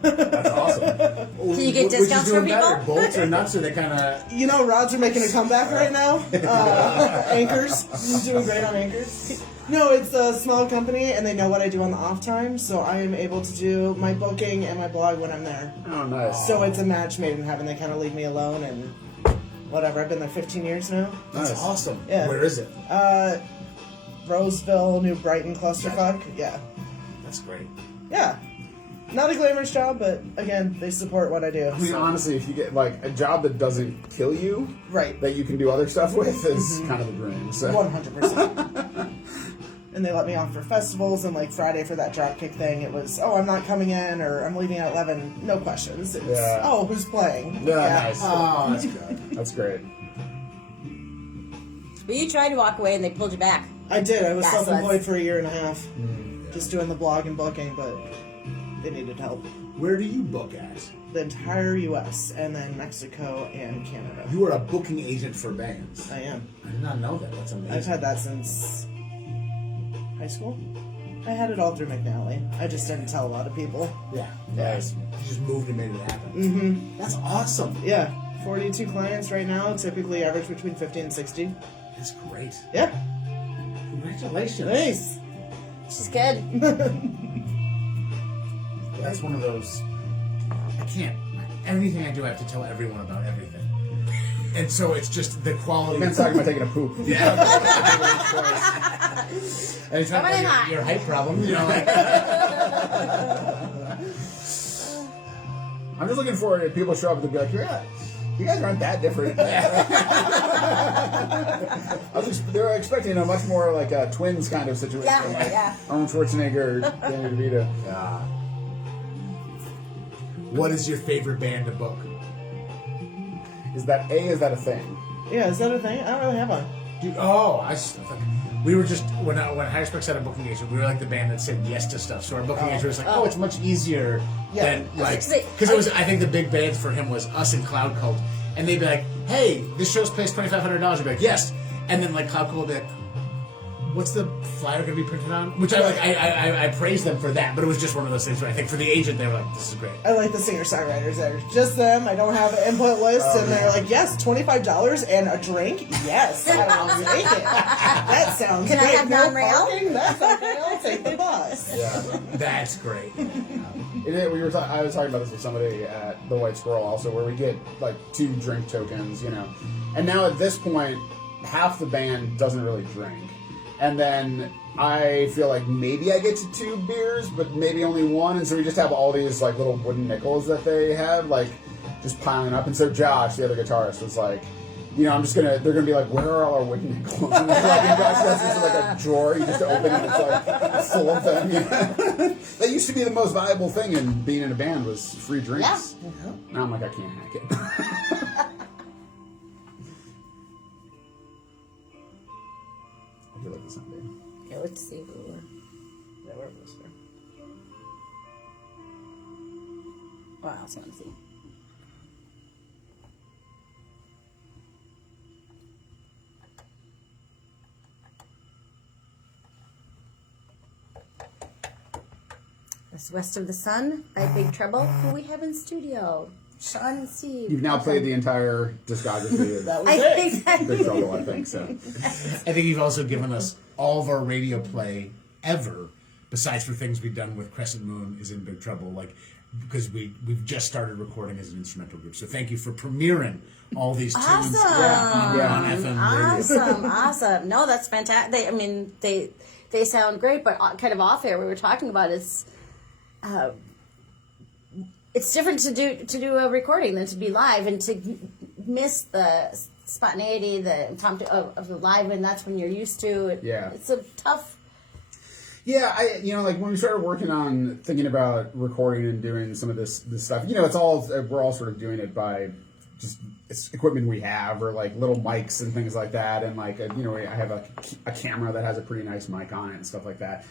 That's awesome. Can you get discounts for people? Better, bolts or nuts, or they kind of... rods are making a comeback right now. Anchors. I'm doing great on anchors. No, it's a small company, and they know what I do on the off time, so I am able to do my booking and my blog when I'm there. Oh, nice. So it's a match made in heaven. They kind of leave me alone, and whatever. I've been there 15 years now. That's awesome. Yeah. Where is it? Roseville, New Brighton clusterfuck. Yeah. That's great. Yeah. Not a glamorous job, but again, they support what I do. I mean, honestly, if you get a job that doesn't kill you, right, that you can do other stuff with, is kind of a dream. So. 100%. And they let me off for festivals, and Friday for that dropkick thing, it was, I'm not coming in, or I'm leaving at 11. No questions. It's, who's playing? Yeah, nice. Oh, that's good. That's great. But you tried to walk away, and they pulled you back. I did. I was self-employed for a year and a half, just doing the blog and booking, but they needed help. Where do you book at? The entire U.S. and then Mexico and Canada. You are a booking agent for bands. I am. I did not know that. That's amazing. I've had that since high school. I had it all through McNally. I just didn't tell a lot of people. Yeah. Nice. You just moved and made it happen. Mm-hmm. That's awesome. Yeah. 42 clients right now, typically average between 50 and 60. That's great. Yeah. Congratulations. Thanks. She's good. That's one of those. I can't. Everything I do, I have to tell everyone about everything. And so it's just the quality. Ben's talking about taking a poop. Yeah. Anytime Somebody hot. your height problem, you know. Like, I'm just looking forward if people show up and be like, yeah, you guys aren't that different. They're expecting a much more like a twins kind of situation. Yeah. Arnold Schwarzenegger, Danny DeVito. yeah. What is your favorite band to book? Is that a thing? Yeah, is that a thing? I don't really have one. Dude, we were just when Higher Specs had a booking agent, we were like the band that said yes to stuff. So our booking agent was like, "Oh, it's much easier than like," because it was. I think the big bands for him was us and Cloud Cult, and they'd be like, "Hey, this show's pays $2,500." I'd be like, "Yes," and then like Cloud Cult would be like, "What's the flyer going to be printed on?" Which I praised them for that, but it was just one of those things where I think for the agent they were like, "This is great." I like the singer-songwriters there. Just them. I don't have an input list, and they're like, yes, $25 and a drink? Yes, I'll take it. That sounds Can I great. have No non-rail? parking? That's okay. I'll take the bus. Yeah. That's great. I was talking about this with somebody at the White Squirrel also, where we get like 2 drink tokens, you know. And now at this point, half the band doesn't really drink. And then I feel like maybe I get to 2 beers, but maybe only 1. And so we just have all these like little wooden nickels that they have, like just piling up. And so Josh, the other guitarist, was like, you know, they're gonna be like, where are all our wooden nickels? And it's like, and Josh has this like a drawer you just open and it's like full of them. You know? That used to be the most valuable thing in being in a band was free drinks. Yeah. Now I'm like, I can't hack it. I feel like this someday. Okay, let's see who we're. Wow, so let's see. This West of the Sun by Big Trouble, who we have in studio. Sean and Steve. You've now played the entire discography of That was I it. think that Big Trouble, I think so. I think you've also given us all of our radio play ever, besides for things we've done with Crescent Moon is in Big Trouble, like because we've just started recording as an instrumental group. So thank you for premiering all these tunes on FM radio. Awesome. No, that's fantastic. They sound great, but kind of off air. We were talking about it's different to do a recording than to be live, and to miss the spontaneity, the of the live, and that's when you're used to it. Yeah. It's a tough. Yeah, like when we started working on thinking about recording and doing some of this stuff, you know, we're all sort of doing it by just it's equipment we have, or like little mics and things like that, and like you know, I have a camera that has a pretty nice mic on it and stuff like that,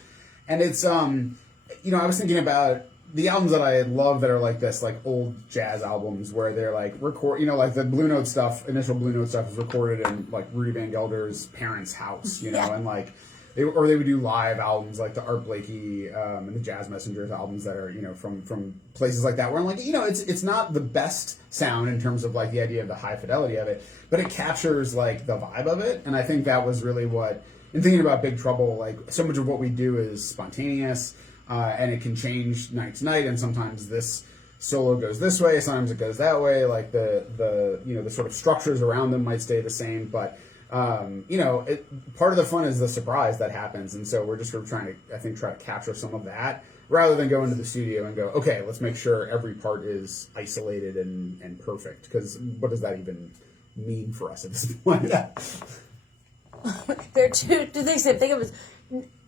and it's you know, I was thinking about the albums that I love that are like this, like old jazz albums where they're like you know, like the Blue Note stuff, initial Blue Note stuff is recorded in like Rudy Van Gelder's parents' house, you know, and like. They would do live albums like the Art Blakey and the Jazz Messengers albums that are, you know, from places like that, where I'm like, you know, it's not the best sound in terms of like the idea of the high fidelity of it, but it captures like the vibe of it. And I think that was really what, in thinking about Big Trouble, like so much of what we do is spontaneous and it can change night to night. And sometimes this solo goes this way, sometimes it goes that way. Like the you know, the sort of structures around them might stay the same, but you know, part of the fun is the surprise that happens, and so we're just sort of trying to capture some of that rather than go into the studio and go, okay, let's make sure every part is isolated and perfect, because what does that even mean for us at this point? There are two things I think of.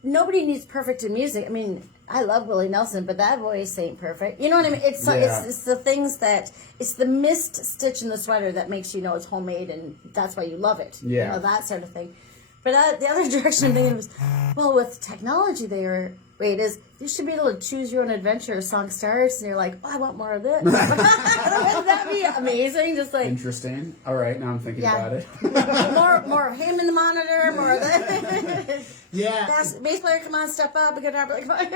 Nobody needs perfect in music. I mean, I love Willie Nelson, but that voice ain't perfect. You know what I mean? It's the things that, it's the missed stitch in the sweater that makes you know it's homemade, and that's why you love it. Yeah. You know, that sort of thing. But the other direction I'm thinking was, well, with technology is you should be able to choose your own adventure. A song starts, and you're like, oh, I want more of this. Wouldn't that be amazing? Just like Interesting. All right, now I'm thinking about it. more of him in the monitor, more of that. Yeah. Bass player, come on, step up. Guitar player, come on.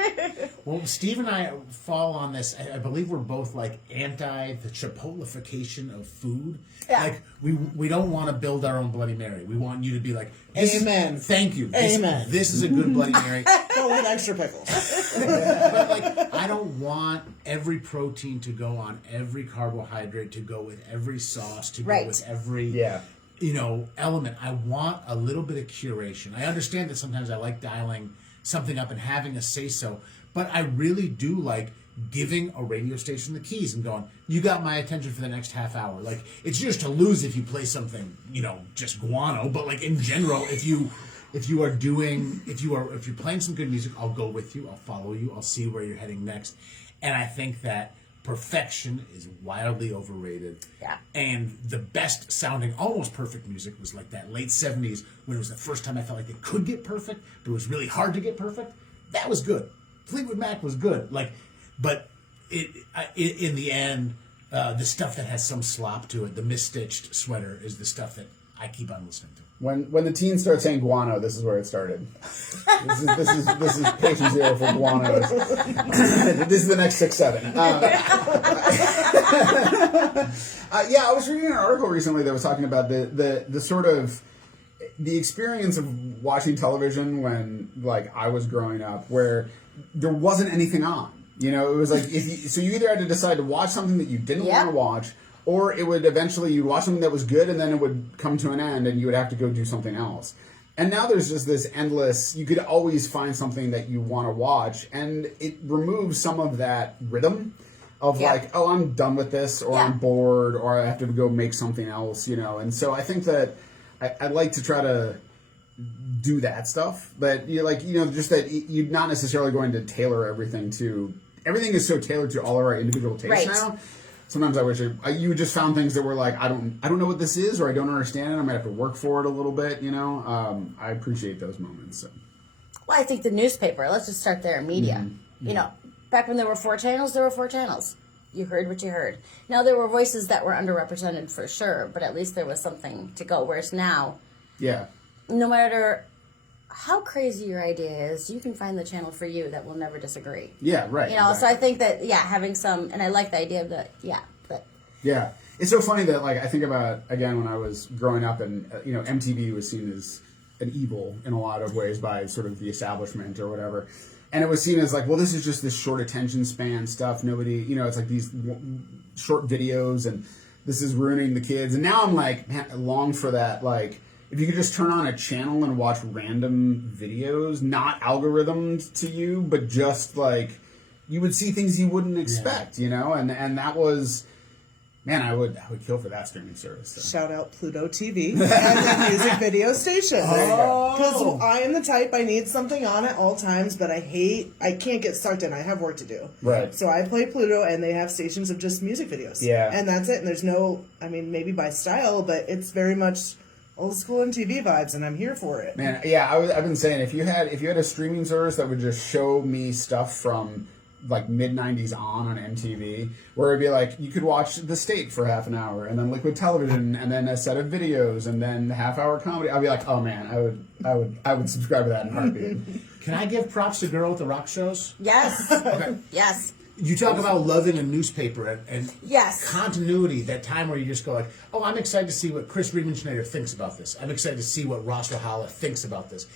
Well, Steve and I fall on this. I believe we're both like anti the Chipolification of food. Yeah. Like we don't want to build our own Bloody Mary. We want you to be like, Amen. Thank you. Amen. This is a good Bloody Mary. Go with extra pickles. But like, I don't want every protein to go on every carbohydrate, to go with every sauce, to go with every. Yeah. element. I want a little bit of curation. I understand that sometimes I like dialing something up and having a say-so, but I really do like giving a radio station the keys and going, you got my attention for the next half hour. Like, it's yours to lose if you play something, just guano, but like in general, if you're playing some good music, I'll go with you, I'll follow you, I'll see where you're heading next. And I think that perfection is wildly overrated. Yeah. And the best sounding, almost perfect music was like that late 70s when it was the first time I felt like they could get perfect, but it was really hard to get perfect. That was good. Fleetwood Mac was good. But in the end, the stuff that has some slop to it, the misstitched sweater, is the stuff that I keep on listening to. When the teens start saying guano, this is where it started. This is patient zero for guanos. This is the next 6-7. I was reading an article recently that was talking about the sort of the experience of watching television when I was growing up, where there wasn't anything on. It was like so you either had to decide to watch something that you didn't want to watch, or it would eventually, you'd watch something that was good and then it would come to an end and you would have to go do something else. And now there's just this endless, you could always find something that you want to watch, and it removes some of that rhythm of I'm done with this, or I'm bored, or I have to go make something else, And so I think that I like to try to do that stuff, but just that you're not necessarily going to tailor everything is so tailored to all of our individual tastes now. Sometimes I wish you just found things that were like, I don't know what this is, or I don't understand it. I might have to work for it a little bit, I appreciate those moments. So. Well, I think the newspaper, let's just start there, media. Mm-hmm. Back when there were 4 channels, there were 4 channels. You heard what you heard. Now, there were voices that were underrepresented for sure, but at least there was something to go. Whereas now, no matter how crazy your idea is, you can find the channel for you that will never disagree. Yeah, right. Exactly. So I think that, having some, and I like the idea of the, Yeah. It's so funny that, I think about, again, when I was growing up and, MTV was seen as an evil in a lot of ways by sort of the establishment or whatever. And it was seen as this is just this short attention span stuff. Nobody, it's like these short videos and this is ruining the kids. And now I'm like, man, I long for that, if you could just turn on a channel and watch random videos, not algorithmed to you, but just you would see things you wouldn't expect, and that was, man, I would kill for that streaming service. So. Shout out Pluto TV and the music video station. Because I am the type, I need something on at all times, but I can't get sucked in. I have work to do. Right. So I play Pluto, and they have stations of just music videos. Yeah. And that's it. And there's no, maybe by style, but it's very much old school MTV vibes, and I'm here for it. Man, yeah, I've been saying if you had a streaming service that would just show me stuff from mid-90s on MTV, where it'd be you could watch The State for half an hour, and then Liquid Television, and then a set of videos, and then half-hour comedy, I'd be like, oh man, I would subscribe to that in a heartbeat. Can I give props to Girl at the Rock shows? Yes. Okay. Yes. You talk about loving a newspaper and yes. continuity, that time where you just go I'm excited to see what Chris Riemenschneider thinks about this. I'm excited to see what Ross Wahala thinks about this.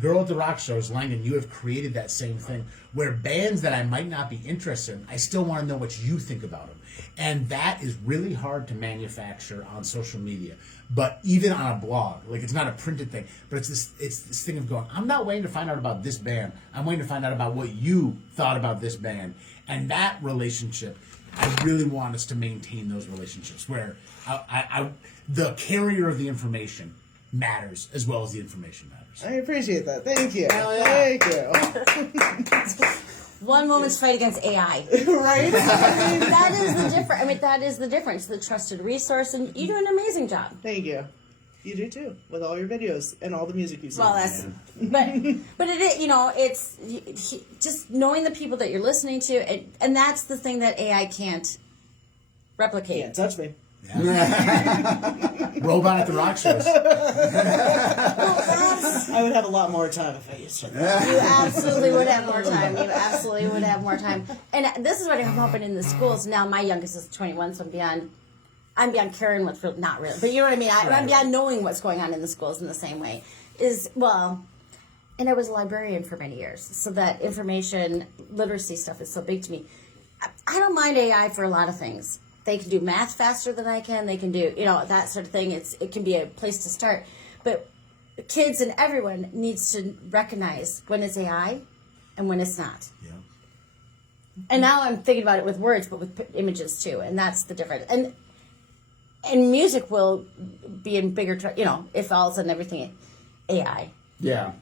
Girl at the Rock shows, Langdon, you have created that same thing where bands that I might not be interested in, I still want to know what you think about them. And that is really hard to manufacture on social media. But even on a blog, it's not a printed thing, but it's this thing of going, I'm not waiting to find out about this band. I'm waiting to find out about what you thought about this band. And that relationship, I really want us to maintain those relationships where the carrier of the information matters as well as the information matters. I appreciate that. Thank you. Hell yeah. Thank you. One moment's fight against AI. Right? That is the difference. That is the difference. The trusted resource, and you do an amazing job. Thank you. You do too, with all your videos and all the music you sing. Well, that's, but it is, it's just knowing the people that you're listening to, and that's the thing that AI can't replicate. Can't touch me. Yeah. Robot at the Rock shows. I would have a lot more time if I used to. You absolutely would have more time. You absolutely would have more time. And this is what I'm hoping in the schools. Now, my youngest is 21, so I'm beyond caring what's real, not real. But you know what I mean? I'm beyond knowing what's going on in the schools in the same way. And I was a librarian for many years, so that information literacy stuff is so big to me. I don't mind AI for a lot of things. they can do math faster than I can. They can do, that sort of thing. It can be a place to start. But kids and everyone needs to recognize when it's AI and when it's not. Yeah. And now I'm thinking about it with words, but with images too. And that's the difference. And music will be in bigger, if all of a sudden everything AI. Yeah.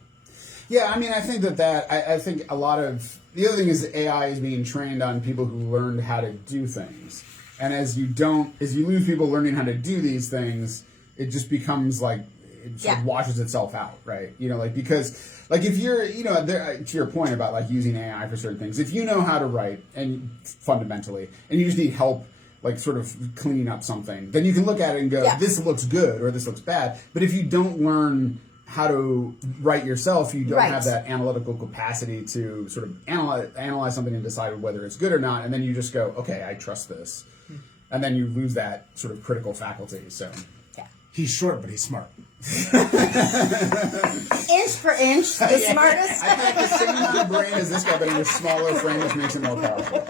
Yeah, I mean, I think I think a lot of, the other thing is that AI is being trained on people who learned how to do things. And as you lose people learning how to do these things, it just becomes like, it sort of washes itself out, right? Because if you're, to your point about like using AI for certain things, if you know how to write and fundamentally, and you just need help like sort of cleaning up something, then you can look at it and go, this looks good or this looks bad. But if you don't learn how to write yourself, you don't have that analytical capacity to sort of analyze something and decide whether it's good or not, and then you just go, okay, I trust this. And then you lose that sort of critical faculty. So he's short, but he's smart. Inch per inch, the smartest. I think the same amount of brain as this guy, but in a smaller frame, which makes it more powerful.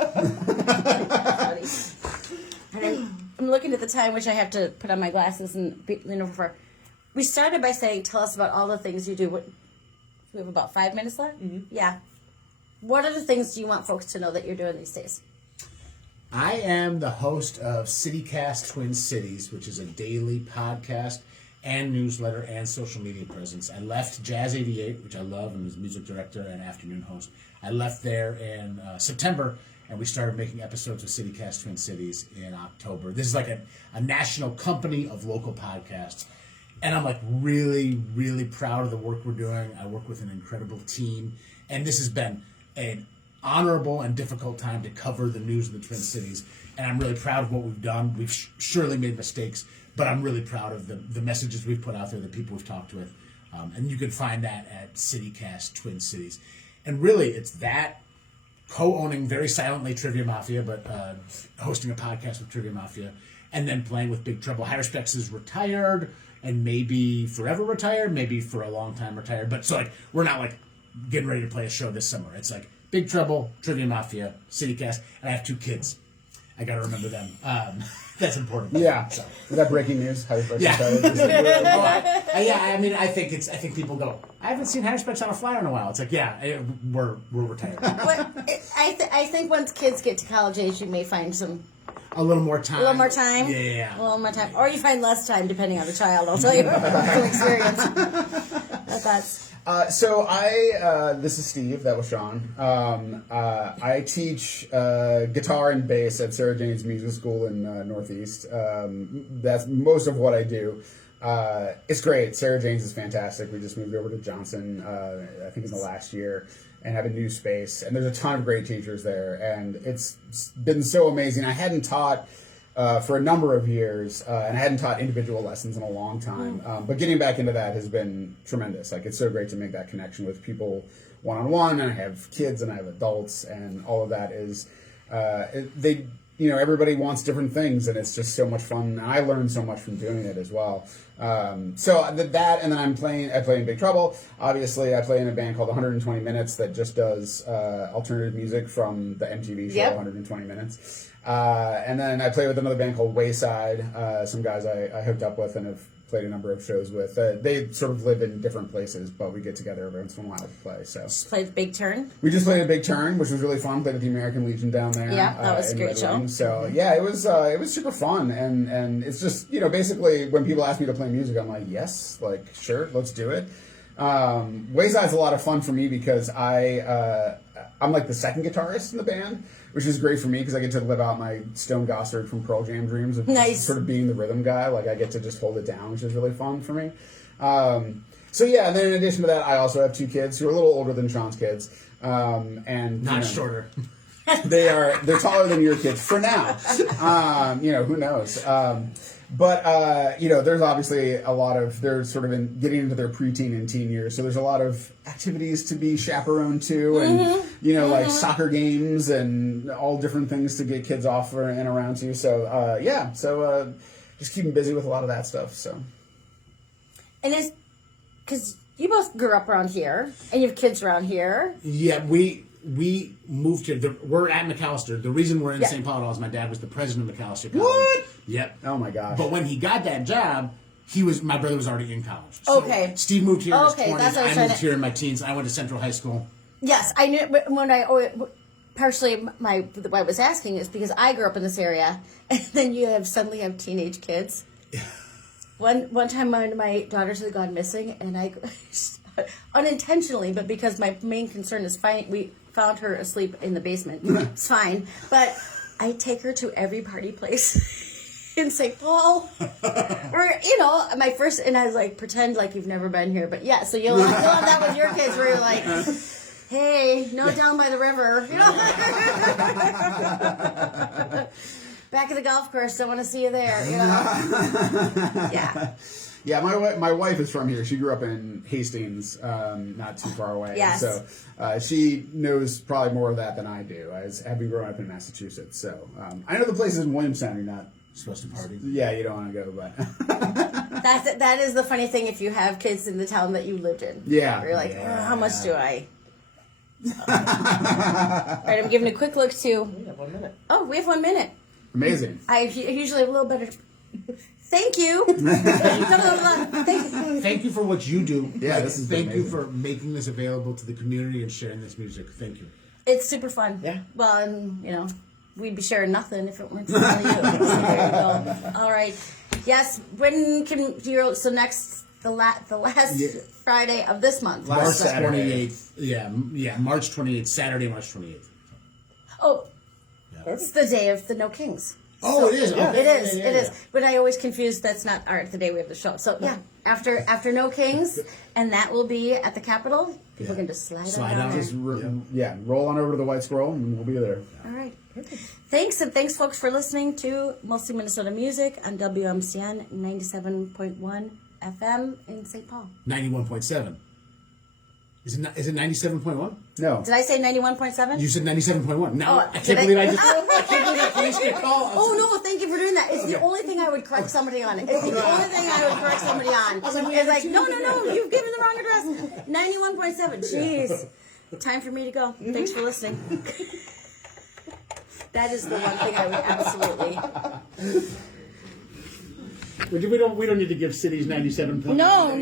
I'm looking at the time, which I have to put on my glasses and lean over for. We started by saying, tell us about all the things you do. We have about 5 minutes left? Mm-hmm. Yeah. What are the things do you want folks to know that you're doing these days? I am the host of CityCast Twin Cities, which is a daily podcast and newsletter and social media presence. I left Jazz 88, which I love, and was music director and afternoon host. I left there in September, and we started making episodes of CityCast Twin Cities in October. This is like a national company of local podcasts. And I'm like really, really proud of the work we're doing. I work with an incredible team. And this has been an honorable and difficult time to cover the news in the Twin Cities. And I'm really proud of what we've done. We've surely made mistakes, but I'm really proud of the messages we've put out there, the people we've talked with. And you can find that at CityCast Twin Cities. And really, it's that, co-owning very silently Trivia Mafia, but hosting a podcast with Trivia Mafia, and then playing with Big Trouble. Higher Specs is retired, and maybe forever retired, maybe for a long time retired. But so like we're not like getting ready to play a show this summer. It's like Big Trouble, Trivia Mafia, CityCast, and I have 2 kids. I got to remember them. That's important. Yeah. So. Is that breaking news? Higher Specs retired? I mean, I think people go, I haven't seen Higher Specs on a flyer in a while. It's like, we're retired. I think once kids get to college age, you may find a little more time. A little more time? Yeah. A little more time. Or you find less time, depending on the child. I'll tell you from experience. This is Steve. That was Sean. I teach guitar and bass at Sarah Jane's Music School in Northeast. That's most of what I do. It's great. Sarah Jane's is fantastic. We just moved over to Johnson, I think in the last year, and have a new space. And there's a ton of great teachers there, and it's been so amazing. I hadn't taught for a number of years, and I hadn't taught individual lessons in a long time. But getting back into that has been tremendous. Like, it's so great to make that connection with people one-on-one, and I have kids and I have adults, and all of that is, everybody wants different things, and it's just so much fun. And I learned so much from doing it as well. And then I play in Big Trouble. Obviously, I play in a band called 120 Minutes that just does alternative music from the MTV show 120 Minutes. And then I play with another band called Wayside, some guys I hooked up with and have played a number of shows with. They sort of live in different places, but we get together every once in a while to play. So just played the Big Turn. We just played a Big Turn, which was really fun. Played at the American Legion down there. Yeah, that was a great show. So yeah, it was super fun, and it's just basically when people ask me to play music, I'm like, yes, like sure, let's do it. Wayside's a lot of fun for me because I'm like the second guitarist in the band, which is great for me because I get to live out my Stone Gossard from Pearl Jam dreams of sort of being the rhythm guy. Like I get to just hold it down, which is really fun for me. And then in addition to that, I also have 2 kids who are a little older than Sean's kids, and not shorter. They're taller than your kids for now. Who knows? There's obviously a lot of, they're sort of getting into their preteen and teen years, so there's a lot of activities to be chaperoned to, and like soccer games and all different things to get kids off and around to. So just keep them busy with a lot of that stuff. So, and it's because you both grew up around here, and you have kids around here. Yeah, we moved here. We're at McAllister. The reason we're in Yeah. St. Paul at all is my dad was the president of McAllister College. What? Yep. Oh my gosh. But when he got that job, my brother was already in college. So Okay. Steve moved here in his Okay, 20s. that's what I was I trying moved to- here in my teens. I went to Central High School. Yes, I knew when partially why I was asking is because I grew up in this area, and then you suddenly have teenage kids. One time, one of my daughters had gone missing, and I unintentionally, but because my main concern is we found her asleep in the basement. It's fine, but I take her to every party place in St. Paul. Or my first, and I was like, pretend like you've never been here, but yeah. So you'll have that with your kids, where you're like, hey, no, down by the river. Back at the golf course, don't want to see you there. Yeah. Yeah, my wife is from here. She grew up in Hastings, not too far away. Yes. So she knows probably more of that than I do. I've been growing up in Massachusetts. So I know the places in Williamstown you're not supposed to party. Yeah, you don't want to go, but that is the funny thing if you have kids in the town that you lived in. Yeah. You're like, Yeah. how much do I? All right, I'm giving a quick look to. We have 1 minute. Oh, we have 1 minute. Amazing. I usually have a little better. Thank you. Thank you. Thank you for what you do. Yeah, this is Thank you amazing. for making this available to the community and sharing this music. Thank you. It's super fun. Yeah. Well, and we'd be sharing nothing if it weren't for you. So there you go. All right. Yes. When can you? So next, the last Friday of this month. Last March Saturday. 28th. Yeah, March 28th. Saturday, March 28th. Oh, Yeah. it's the day of the No Kings. Oh, it is. Yeah. Okay. It is. Yeah, It yeah, is. But I always confuse. That's not the day we have the show. So yeah, after No Kings, and that will be at the Capitol. People can just slide on on. there. Just roll on over to the White Squirrel and we'll be there. All right. Thanks, and thanks, folks, for listening to Mostly Minnesota Music on WMCN 97.1 FM in St. Paul. 91.7. Is it 97.1? No. Did I say 91.7? You said 97.1. Now Oh, I did can't I? believe I police get called. Oh, no, thank you for doing that. It's the only thing I would correct somebody on. It's the only thing I would correct somebody on. It's like, no, you've given the wrong address. 91.7. Jeez. Time for me to go. Thanks for listening. That is the one thing I would absolutely... We don't need to give cities 97.1. No.